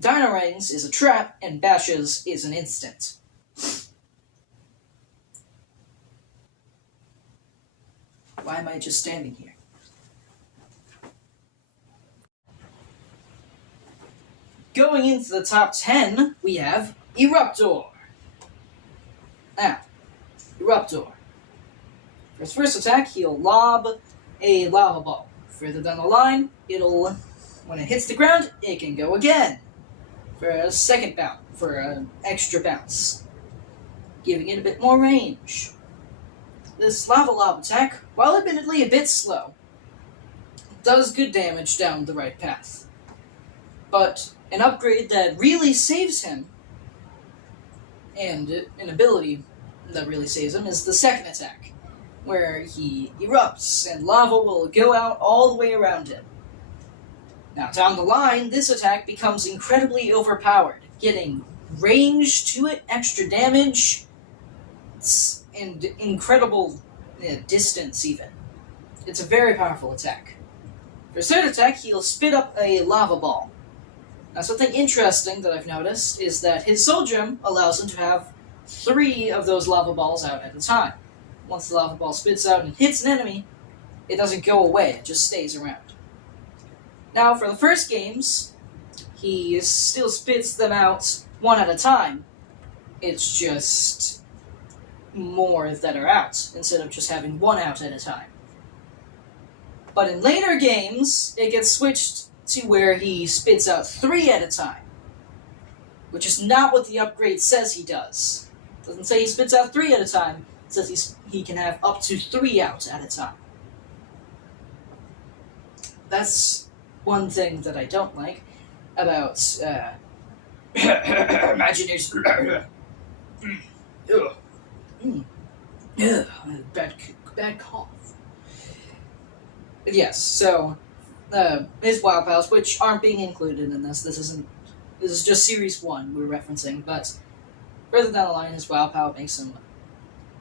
Dinorang's is a trap, and Bash's is an instant. Why am I just standing here? Going into the top 10, we have Eruptor. Now, Eruptor. For his first attack, he'll lob a lava ball. Further down the line, when it hits the ground, it can go again. For a second bounce, for an extra bounce. Giving it a bit more range. This lava lob attack, while admittedly a bit slow, does good damage down the right path. But an upgrade that really saves him, and an ability that really saves him, is the second attack, where he erupts and lava will go out all the way around him. Now, down the line, this attack becomes incredibly overpowered, getting range to it, extra damage, and incredible distance, even. It's a very powerful attack. For his third attack, he'll spit up a lava ball. Now, something interesting that I've noticed is that his Soul Gem allows him to have 3 of those lava balls out at a time. Once the lava ball spits out and hits an enemy, it doesn't go away, it just stays around. Now, for the first games, he still spits them out 1 at a time. It's just more that are out, instead of just having 1 out at a time. But in later games, it gets switched to where he spits out 3 at a time, which is not what the upgrade says he does. It doesn't say he spits out 3 at a time, it says he can have up to 3 out at a time. That's one thing that I don't like about imagination. Bad cough. But yes, so his Wild Pals, which aren't being included in this. This is just Series 1 we're referencing, but further down the line, his Wild Pal makes him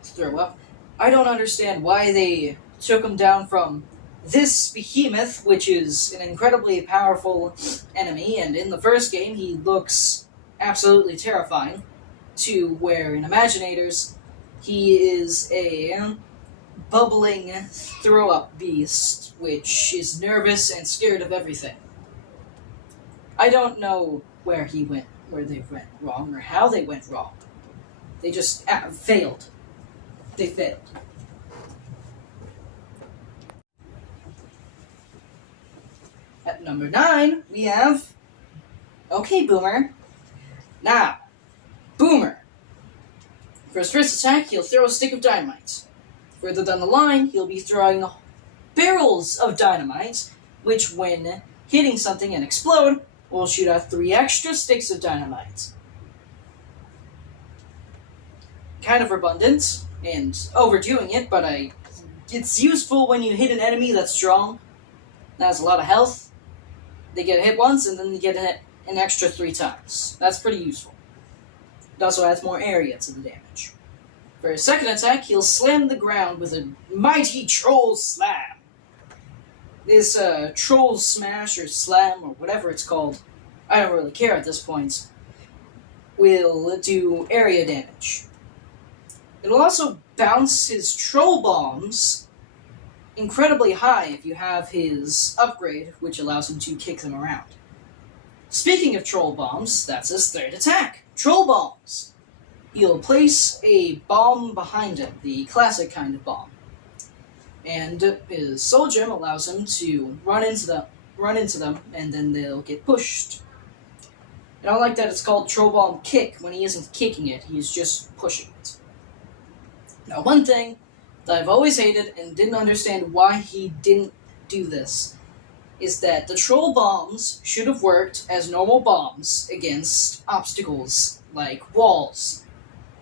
throw up. I don't understand why they took him down from this behemoth, which is an incredibly powerful enemy, and in the first game he looks absolutely terrifying, to where in Imaginators he is a bubbling throw-up beast, which is nervous and scared of everything. I don't know where they went wrong, or how they went wrong. They just failed. They failed. At number 9, we have... Okay, Boomer. Now, Boomer. For his first attack, he'll throw a stick of dynamite. Further down the line, he'll be throwing barrels of dynamite, which, when hitting something and explode, will shoot out 3 extra sticks of dynamite. Kind of redundant, and overdoing it, but it's useful when you hit an enemy that's strong, that has a lot of health. They get hit once, and then they get hit an extra 3 times. That's pretty useful. It also adds more area to the damage. For his second attack, he'll slam the ground with a mighty troll slam. This Troll Smash or Slam or whatever it's called, I don't really care at this point, will do area damage. It'll also bounce his Troll Bombs incredibly high if you have his upgrade, which allows him to kick them around. Speaking of Troll Bombs, that's his third attack, Troll Bombs. He'll place a bomb behind him, the classic kind of bomb. And his Soul Gem allows him to run into them, and then they'll get pushed. And I like that it's called Troll Bomb Kick. When he isn't kicking it, he's just pushing it. Now, one thing that I've always hated and didn't understand why he didn't do this is that the Troll Bombs should have worked as normal bombs against obstacles like walls.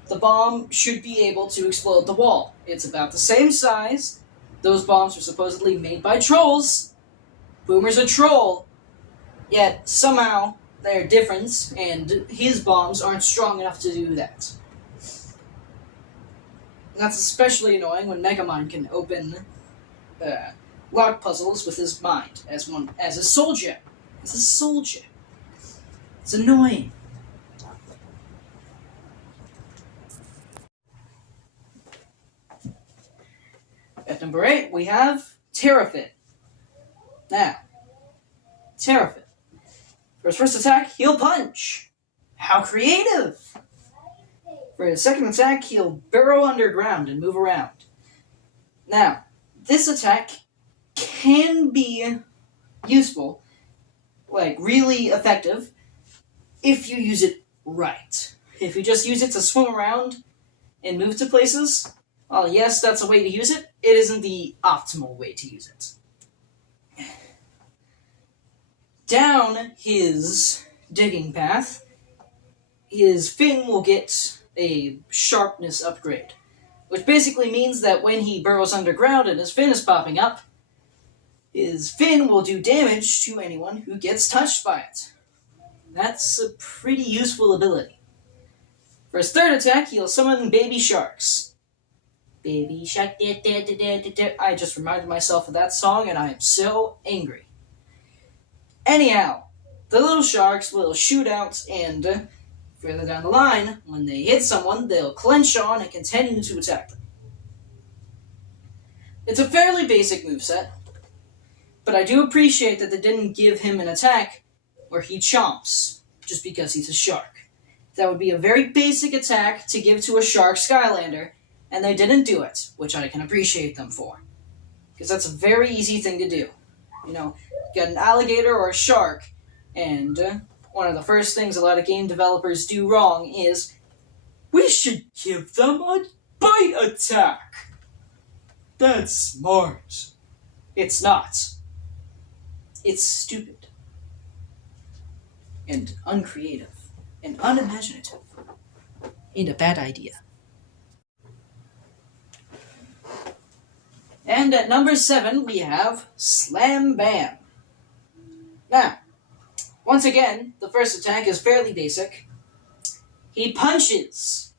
The bomb should be able to explode the wall. It's about the same size. Those bombs were supposedly made by trolls. Boomer's a troll. Yet, somehow, they're different, and his bombs aren't strong enough to do that. And that's especially annoying when Megamind can open lock puzzles with his mind, as a Soul Gem. As a Soul Gem. It's annoying. At number 8, we have Terrafin. Now, Terrafin. For his first attack, he'll punch. How creative! For his second attack, he'll burrow underground and move around. Now, this attack can be useful, like really effective, if you use it right. If you just use it to swim around and move to places, well, yes, that's a way to use it. It isn't the optimal way to use it. Down his digging path, his fin will get a sharpness upgrade, which basically means that when he burrows underground and his fin is popping up, his fin will do damage to anyone who gets touched by it. That's a pretty useful ability. For his third attack, he'll summon baby sharks. Baby shark, da, da, da, da, da, da. I just reminded myself of that song, and I am so angry. Anyhow, the little sharks will shoot out, and further down the line, when they hit someone, they'll clench on and continue to attack them. It's a fairly basic moveset, but I do appreciate that they didn't give him an attack where he chomps, just because he's a shark. That would be a very basic attack to give to a shark Skylander, and they didn't do it, which I can appreciate them for. Because that's a very easy thing to do. You know, you got an alligator or a shark, and one of the first things a lot of game developers do wrong is, we should give them a bite attack! That's smart. It's not. It's stupid. And uncreative. And unimaginative. And a bad idea. And at number 7, we have Slam Bam. Now, once again, the first attack is fairly basic. He punches.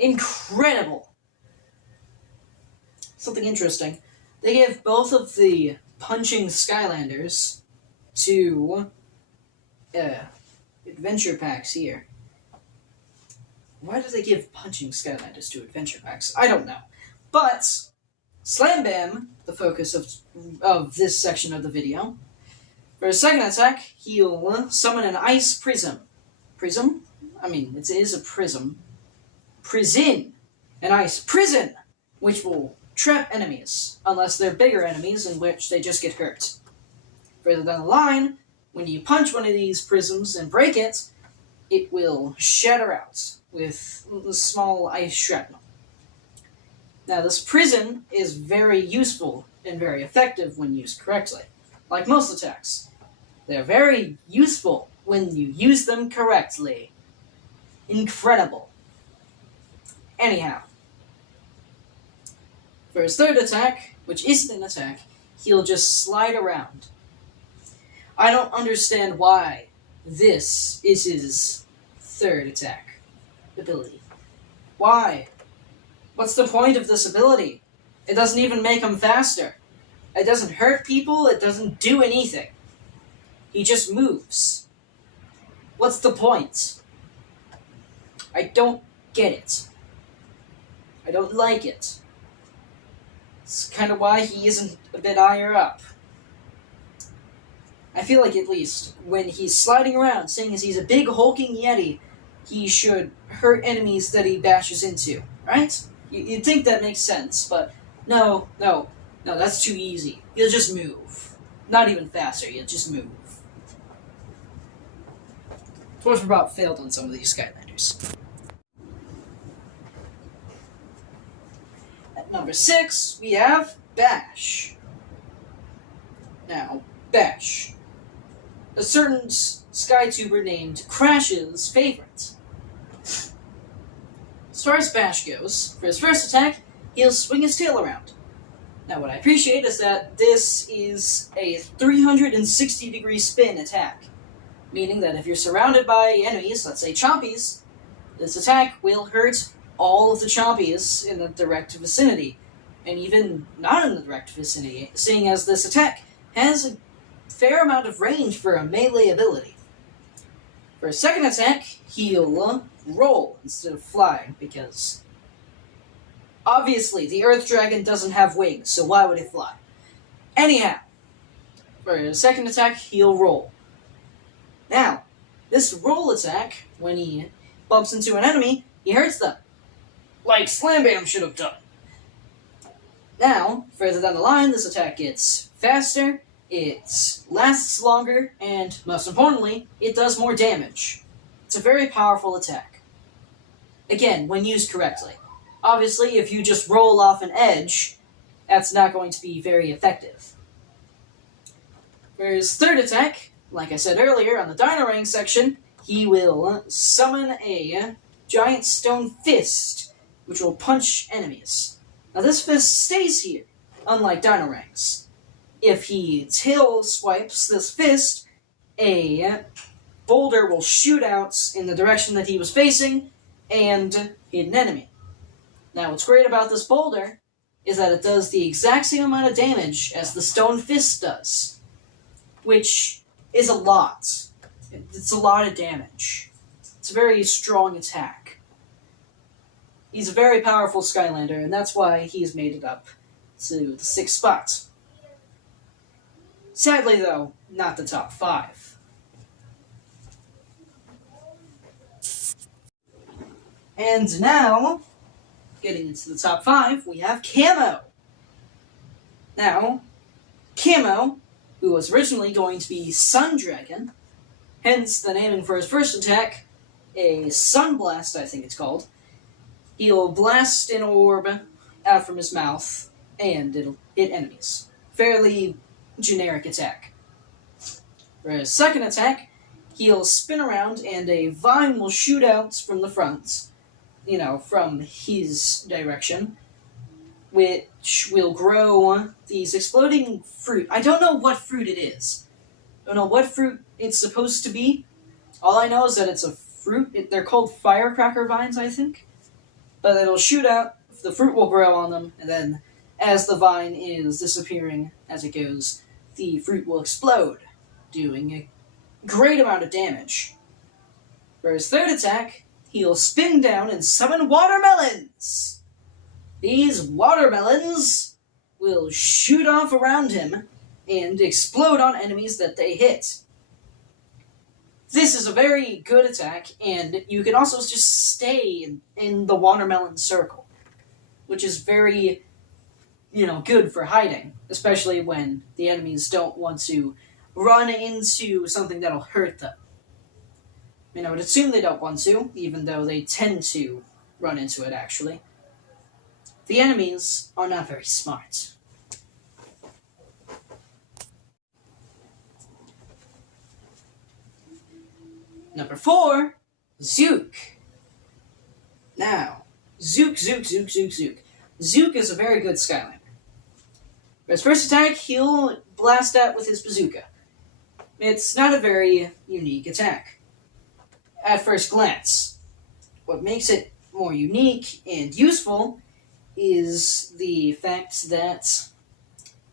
Incredible. Something interesting. They give both of the punching Skylanders to adventure packs here. Why do they give punching Skylanders to adventure packs? I don't know. But Slam Bam, the focus of this section of the video. For his second attack, he'll summon an ice prism. Prism? I mean, it is a prism. Prison! An ice prison! Which will trap enemies, unless they're bigger enemies, in which they just get hurt. Further down the line, when you punch one of these prisms and break it, it will shatter out with small ice shrapnel. Now, this prison is very useful and very effective when used correctly. Like most attacks, they're very useful when you use them correctly. Incredible. Anyhow, for his third attack, which isn't an attack, he'll just slide around. I don't understand why this is his third attack ability. Why? What's the point of this ability? It doesn't even make him faster. It doesn't hurt people, it doesn't do anything. He just moves. What's the point? I don't get it. I don't like it. It's kind of why he isn't a bit higher up. I feel like at least when he's sliding around, seeing as he's a big hulking yeti, he should hurt enemies that he bashes into, right? You'd think that makes sense, but no, that's too easy. He'll just move. Not even faster, he'll just move. Force about failed on some of these Skylanders. At number 6, we have Bash. Now, Bash. A certain SkyTuber named Crash's favorite. As far as Bash goes, for his first attack, he'll swing his tail around. Now, what I appreciate is that this is a 360-degree spin attack, meaning that if you're surrounded by enemies, let's say chompies, this attack will hurt all of the chompies in the direct vicinity, and even not in the direct vicinity, seeing as this attack has a fair amount of range for a melee ability. For a second attack, he'll roll instead of fly, because obviously the Earth Dragon doesn't have wings, so why would it fly? Anyhow, for a second attack, he'll roll. Now, this roll attack, when he bumps into an enemy, he hurts them, like Slam Bam should have done. Now, further down the line, this attack gets faster, it lasts longer, and, most importantly, it does more damage. It's a very powerful attack. Again, when used correctly. Obviously, if you just roll off an edge, that's not going to be very effective. For his third attack, like I said earlier on the Dinorang section, he will summon a giant stone fist, which will punch enemies. Now this fist stays here, unlike Dinorang's. If he tail swipes this fist, a boulder will shoot out in the direction that he was facing and hit an enemy. Now what's great about this boulder is that it does the exact same amount of damage as the stone fist does, which is a lot. It's a lot of damage. It's a very strong attack. He's a very powerful Skylander, and that's why he's made it up to the 6th spot. Sadly, though, not the top 5. And now, getting into the top 5, we have Camo. Now, Camo, who was originally going to be Sun Dragon, hence the naming for his first attack, a Sun Blast, I think it's called. He'll blast an orb out from his mouth, and it'll hit enemies. Fairly generic attack. For his second attack, he'll spin around, and a vine will shoot out from the front, from his direction, which will grow these exploding fruit. I don't know what fruit it is. I don't know what fruit it's supposed to be. All I know is that it's a fruit. They're called firecracker vines, I think. But it'll shoot out, the fruit will grow on them, and then as the vine is disappearing as it goes, the fruit will explode, doing a great amount of damage. For his third attack, he'll spin down and summon watermelons. These watermelons will shoot off around him and explode on enemies that they hit. This is a very good attack, and you can also just stay in the watermelon circle, which is very, good for hiding, especially when the enemies don't want to run into something that'll hurt them. I would assume they don't want to, even though they tend to run into it, actually. The enemies are not very smart. Number 4, Zook. Now, Zook. Zook is a very good Skylander. For his first attack, he'll blast out with his bazooka. It's not a very unique attack at first glance. What makes it more unique and useful is the fact that,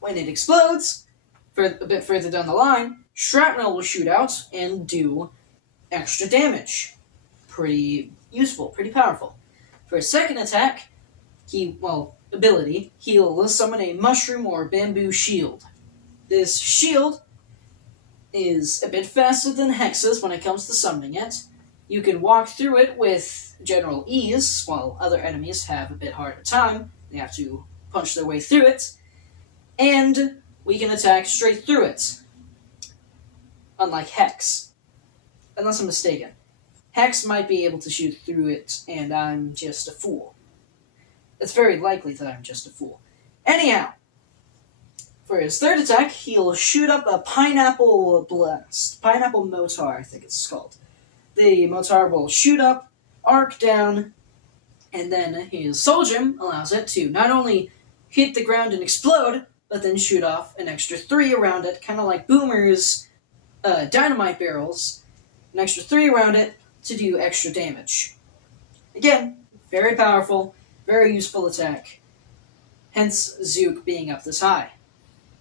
when it explodes, a bit further down the line, shrapnel will shoot out and do extra damage. Pretty useful, pretty powerful. For his second attack, ability, he'll summon a mushroom or bamboo shield. This shield is a bit faster than Hex's when it comes to summoning it. You can walk through it with general ease, while other enemies have a bit harder time. They have to punch their way through it. And we can attack straight through it. Unlike Hex. Unless I'm mistaken. Hex might be able to shoot through it, and I'm just a fool. It's very likely that I'm just a fool. Anyhow, for his third attack, he'll shoot up a pineapple blast. Pineapple Motar, I think it's called. The Motar will shoot up, arc down, and then his Soul Gem allows it to not only hit the ground and explode, but then shoot off an extra 3 around it, kind of like Boomer's dynamite barrels. An extra 3 around it to do extra damage. Again, very powerful, very useful attack. Hence Zook being up this high.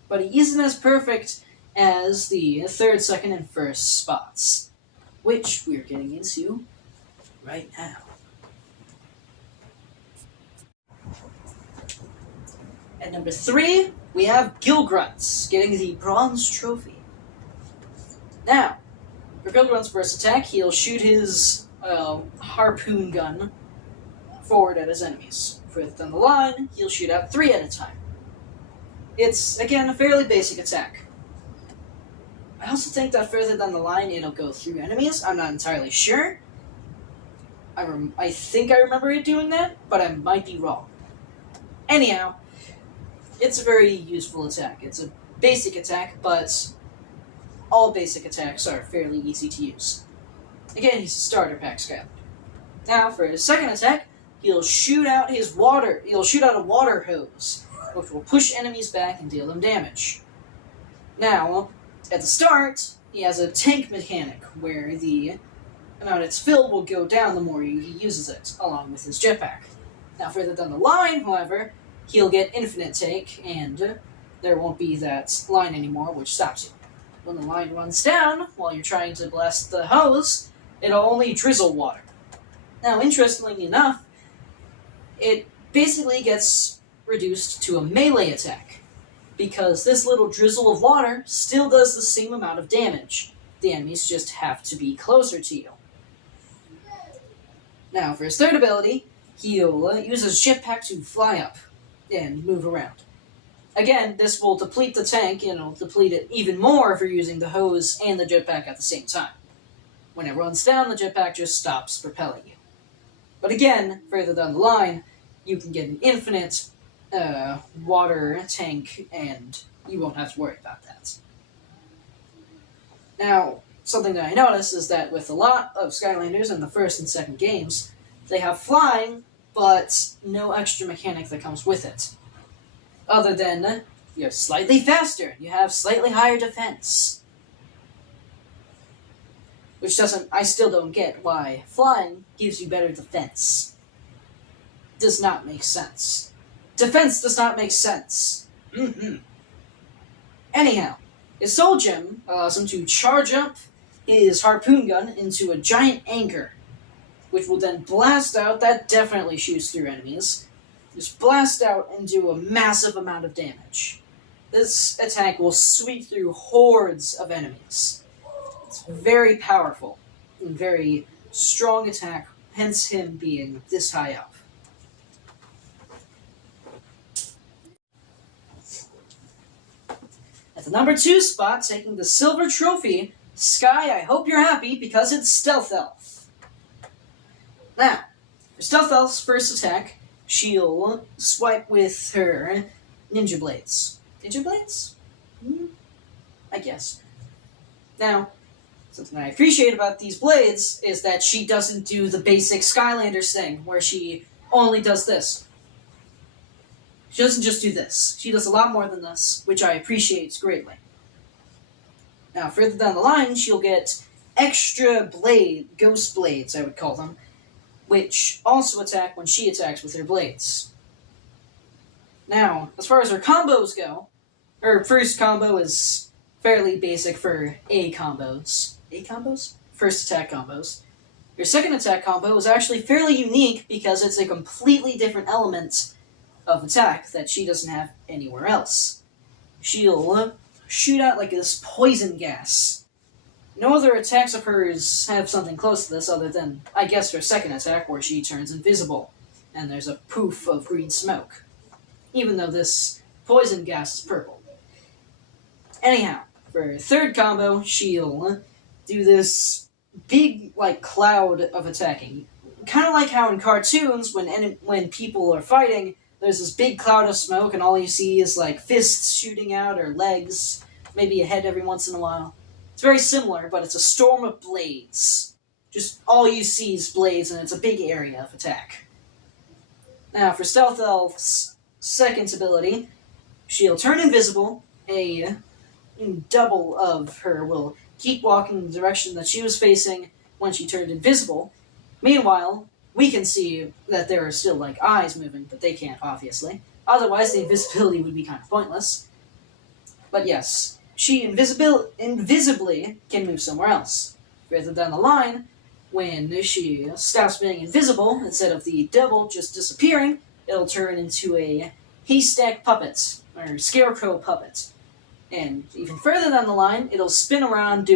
But he isn't as perfect as the third, second, and first spots, which we're getting into right now. At number 3, we have Gilgrunts, getting the bronze trophy. Now, for Gilgrunt's first attack, he'll shoot his harpoon gun forward at his enemies. Further down the line, he'll shoot out 3 at a time. It's, again, a fairly basic attack. I also think that further down the line, it'll go through enemies. I'm not entirely sure. I think I remember it doing that, but I might be wrong. Anyhow, it's a very useful attack. It's a basic attack, but all basic attacks are fairly easy to use. Again, he's a starter pack Skylander. Now, for his second attack, he'll shoot out a water hose, which will push enemies back and deal them damage. Now, at the start, he has a tank mechanic, where the amount it's filled will go down the more he uses it, along with his jetpack. Now, further down the line, however, he'll get infinite tank, and there won't be that line anymore, which stops you. When the line runs down, while you're trying to blast the hose, it'll only drizzle water. Now, interestingly enough, it basically gets reduced to a melee attack, because this little drizzle of water still does the same amount of damage. The enemies just have to be closer to you. Now, for his third ability, he'll use his jetpack to fly up and move around. Again, this will deplete the tank, and it'll deplete it even more if you're using the hose and the jetpack at the same time. When it runs down, the jetpack just stops propelling you. But again, further down the line, you can get an infinite water tank, and you won't have to worry about that. Now, something that I noticed is that with a lot of Skylanders in the first and second games, they have flying, but no extra mechanic that comes with it. Other than, you're slightly faster, you have slightly higher defense. Which I still don't get why flying gives you better defense. Does not make sense. Defense does not make sense. Anyhow, his Soul Gem allows him to charge up his harpoon gun into a giant anchor, which will then blast out. That definitely shoots through enemies. Just blast out and do a massive amount of damage. This attack will sweep through hordes of enemies. It's very powerful and very strong attack, hence him being this high up. At the number 2 spot, taking the silver trophy, Sky, I hope you're happy, because it's Stealth Elf. Now, for Stealth Elf's first attack, she'll swipe with her ninja blades. Ninja blades? I guess. Now, something I appreciate about these blades is that she doesn't do the basic Skylanders thing, where she only does this. She doesn't just do this. She does a lot more than this, which I appreciate greatly. Now, further down the line, she'll get extra ghost blades, I would call them, which also attack when she attacks with her blades. Now, as far as her combos go, Her first combo is fairly basic for A combos. A combos? First attack combos. Her second attack combo is actually fairly unique because it's a completely different element of attack that she doesn't have anywhere else. She'll shoot out like this poison gas. No other attacks of hers have something close to this other than, I guess, her second attack where she turns invisible and there's a poof of green smoke. Even though this poison gas is purple. Anyhow, for her third combo, she'll do this big, like, cloud of attacking. Kind of like how in cartoons, when people are fighting, there's this big cloud of smoke and all you see is, like, fists shooting out or legs, maybe a head every once in a while. It's very similar, but it's a storm of blades. Just all you see is blades, and it's a big area of attack. Now, for Stealth Elf's second ability, she'll turn invisible. A double of her will keep walking in the direction that she was facing when she turned invisible. Meanwhile, we can see that there are still, like, eyes moving, but they can't, obviously. Otherwise, the invisibility would be kind of pointless. But yes, she invisibly can move somewhere else. Further down the line, when she stops being invisible, instead of the double just disappearing, it'll turn into a haystack puppet, or scarecrow puppet. And even further down the line, it'll spin around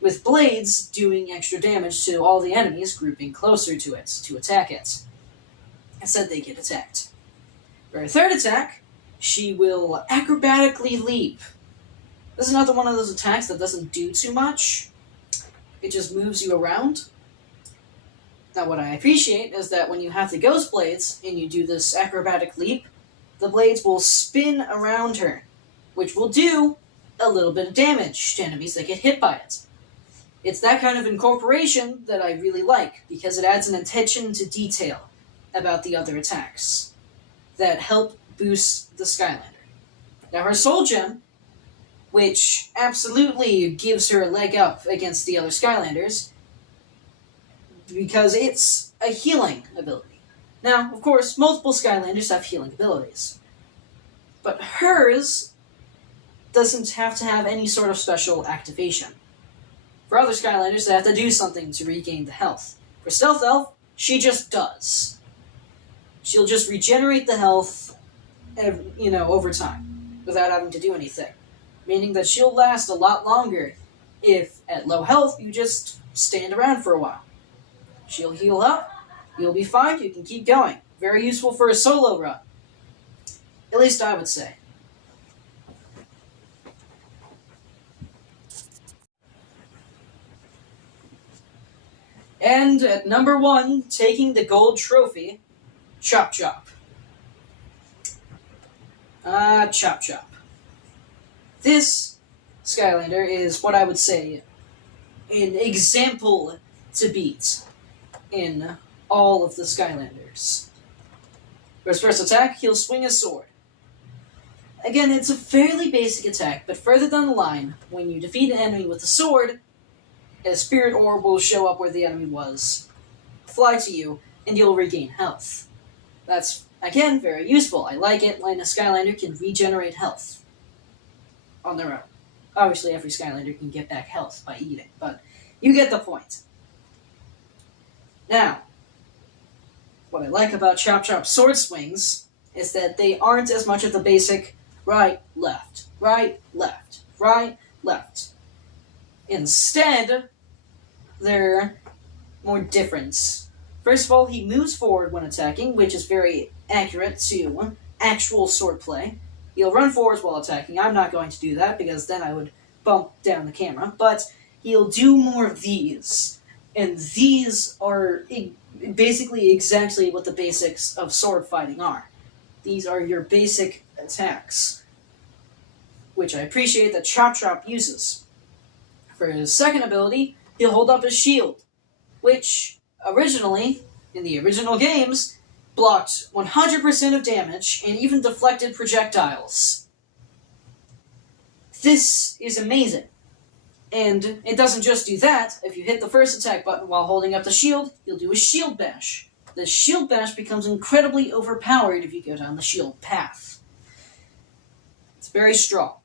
with blades doing extra damage to all the enemies grouping closer to it to attack it. Instead, they get attacked. For her third attack, she will acrobatically leap. This is another one of those attacks that doesn't do too much. It just moves you around. Now, what I appreciate is that when you have the ghost blades and you do this acrobatic leap, the blades will spin around her, which will do a little bit of damage to enemies that get hit by it. It's that kind of incorporation that I really like, because it adds an attention to detail about the other attacks that help boost the Skylander. Now, her Soul Gem, which absolutely gives her a leg up against the other Skylanders, because it's a healing ability. Now, of course, multiple Skylanders have healing abilities, but hers doesn't have to have any sort of special activation. For other Skylanders, they have to do something to regain the health. For Stealth Elf, she just does. She'll just regenerate the health, over time, without having to do anything. Meaning that she'll last a lot longer if, at low health, you just stand around for a while. She'll heal up, you'll be fine, you can keep going. Very useful for a solo run. At least I would say. And at number 1, taking the gold trophy, Chop Chop. Chop Chop. This Skylander is what I would say an example to beat in all of the Skylanders. For his first attack, he'll swing a sword. Again, it's a fairly basic attack, but further down the line, when you defeat an enemy with a sword, a spirit orb will show up where the enemy was, fly to you, and you'll regain health. That's, again, very useful. I like it when a Skylander can regenerate health on their own. Obviously, every Skylander can get back health by eating, but you get the point. Now, what I like about Chop Chop's sword swings is that they aren't as much of the basic right, left, right, left, right, left. Instead, they're more different. First of all, he moves forward when attacking, which is very accurate to actual swordplay. He'll run forwards while attacking. I'm not going to do that, because then I would bump down the camera. But he'll do more of these. And these are basically exactly what the basics of sword fighting are. These are your basic attacks, which I appreciate that Chop Chop uses. For his second ability, he'll hold up his shield, which originally, in the original games, blocked 100% of damage and even deflected projectiles. This is amazing. And it doesn't just do that. If you hit the first attack button while holding up the shield, you'll do a shield bash. The shield bash becomes incredibly overpowered if you go down the shield path. It's Very strong.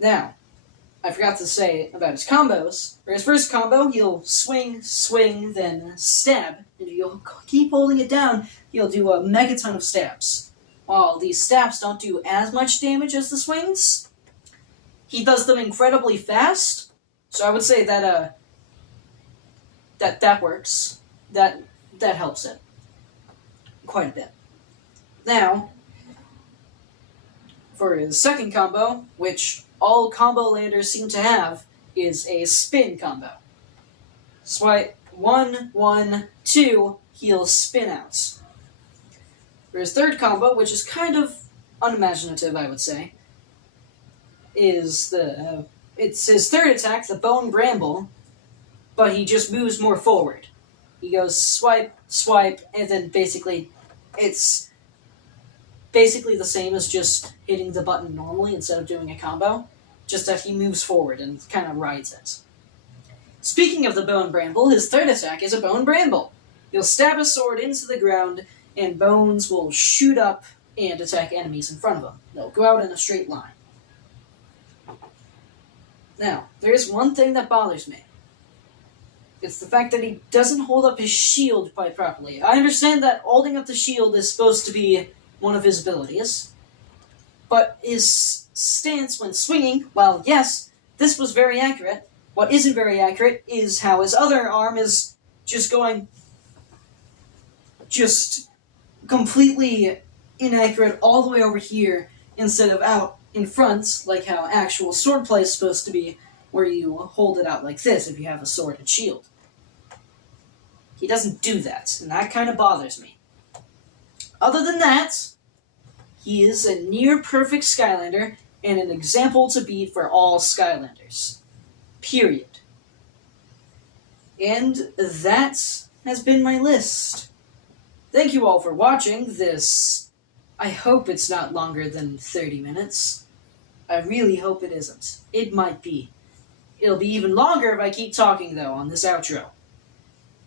Now, I forgot to say about his combos. For his first combo, he'll swing, swing, then stab. And if you'll keep holding it down, he'll do a megaton of stabs. While these stabs don't do as much damage as the swings, he does them incredibly fast. So I would say that that works. That helps it quite a bit. Now, for his second combo, which all combo landers seem to have, is a spin combo. Swipe 1, 1, 2, he'll spin out. For his third combo, which is kind of unimaginative, I would say, is it's his third attack, the Bone Bramble, but he just moves more forward. He goes swipe, swipe, and then basically it's basically the same as just hitting the button normally instead of doing a combo, just that he moves forward and kind of rides it. Speaking of the Bone Bramble, his third attack is a Bone Bramble. He'll stab a sword into the ground, and bones will shoot up and attack enemies in front of him. They'll go out in a straight line. Now, there's one thing that bothers me. It's the fact that he doesn't hold up his shield quite properly. I understand that holding up the shield is supposed to be one of his abilities, but his stance when swinging, while yes, this was very accurate, what isn't very accurate is how his other arm is just going completely inaccurate all the way over here instead of out in front, like how actual swordplay is supposed to be, where you hold it out like this if you have a sword and shield. He doesn't do that, and that kind of bothers me. Other than that, he is a near-perfect Skylander and an example to beat for all Skylanders. Period. And that has been my list. Thank you all for watching this. I hope it's not longer than 30 minutes. I really hope it isn't. It might be. It'll be even longer if I keep talking, though, on this outro.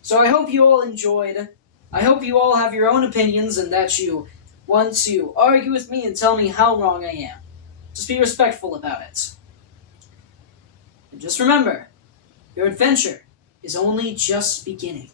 So I hope you all enjoyed. I hope you all have your own opinions and that you want to argue with me and tell me how wrong I am. Just be respectful about it. And just remember, your adventure is only just beginning.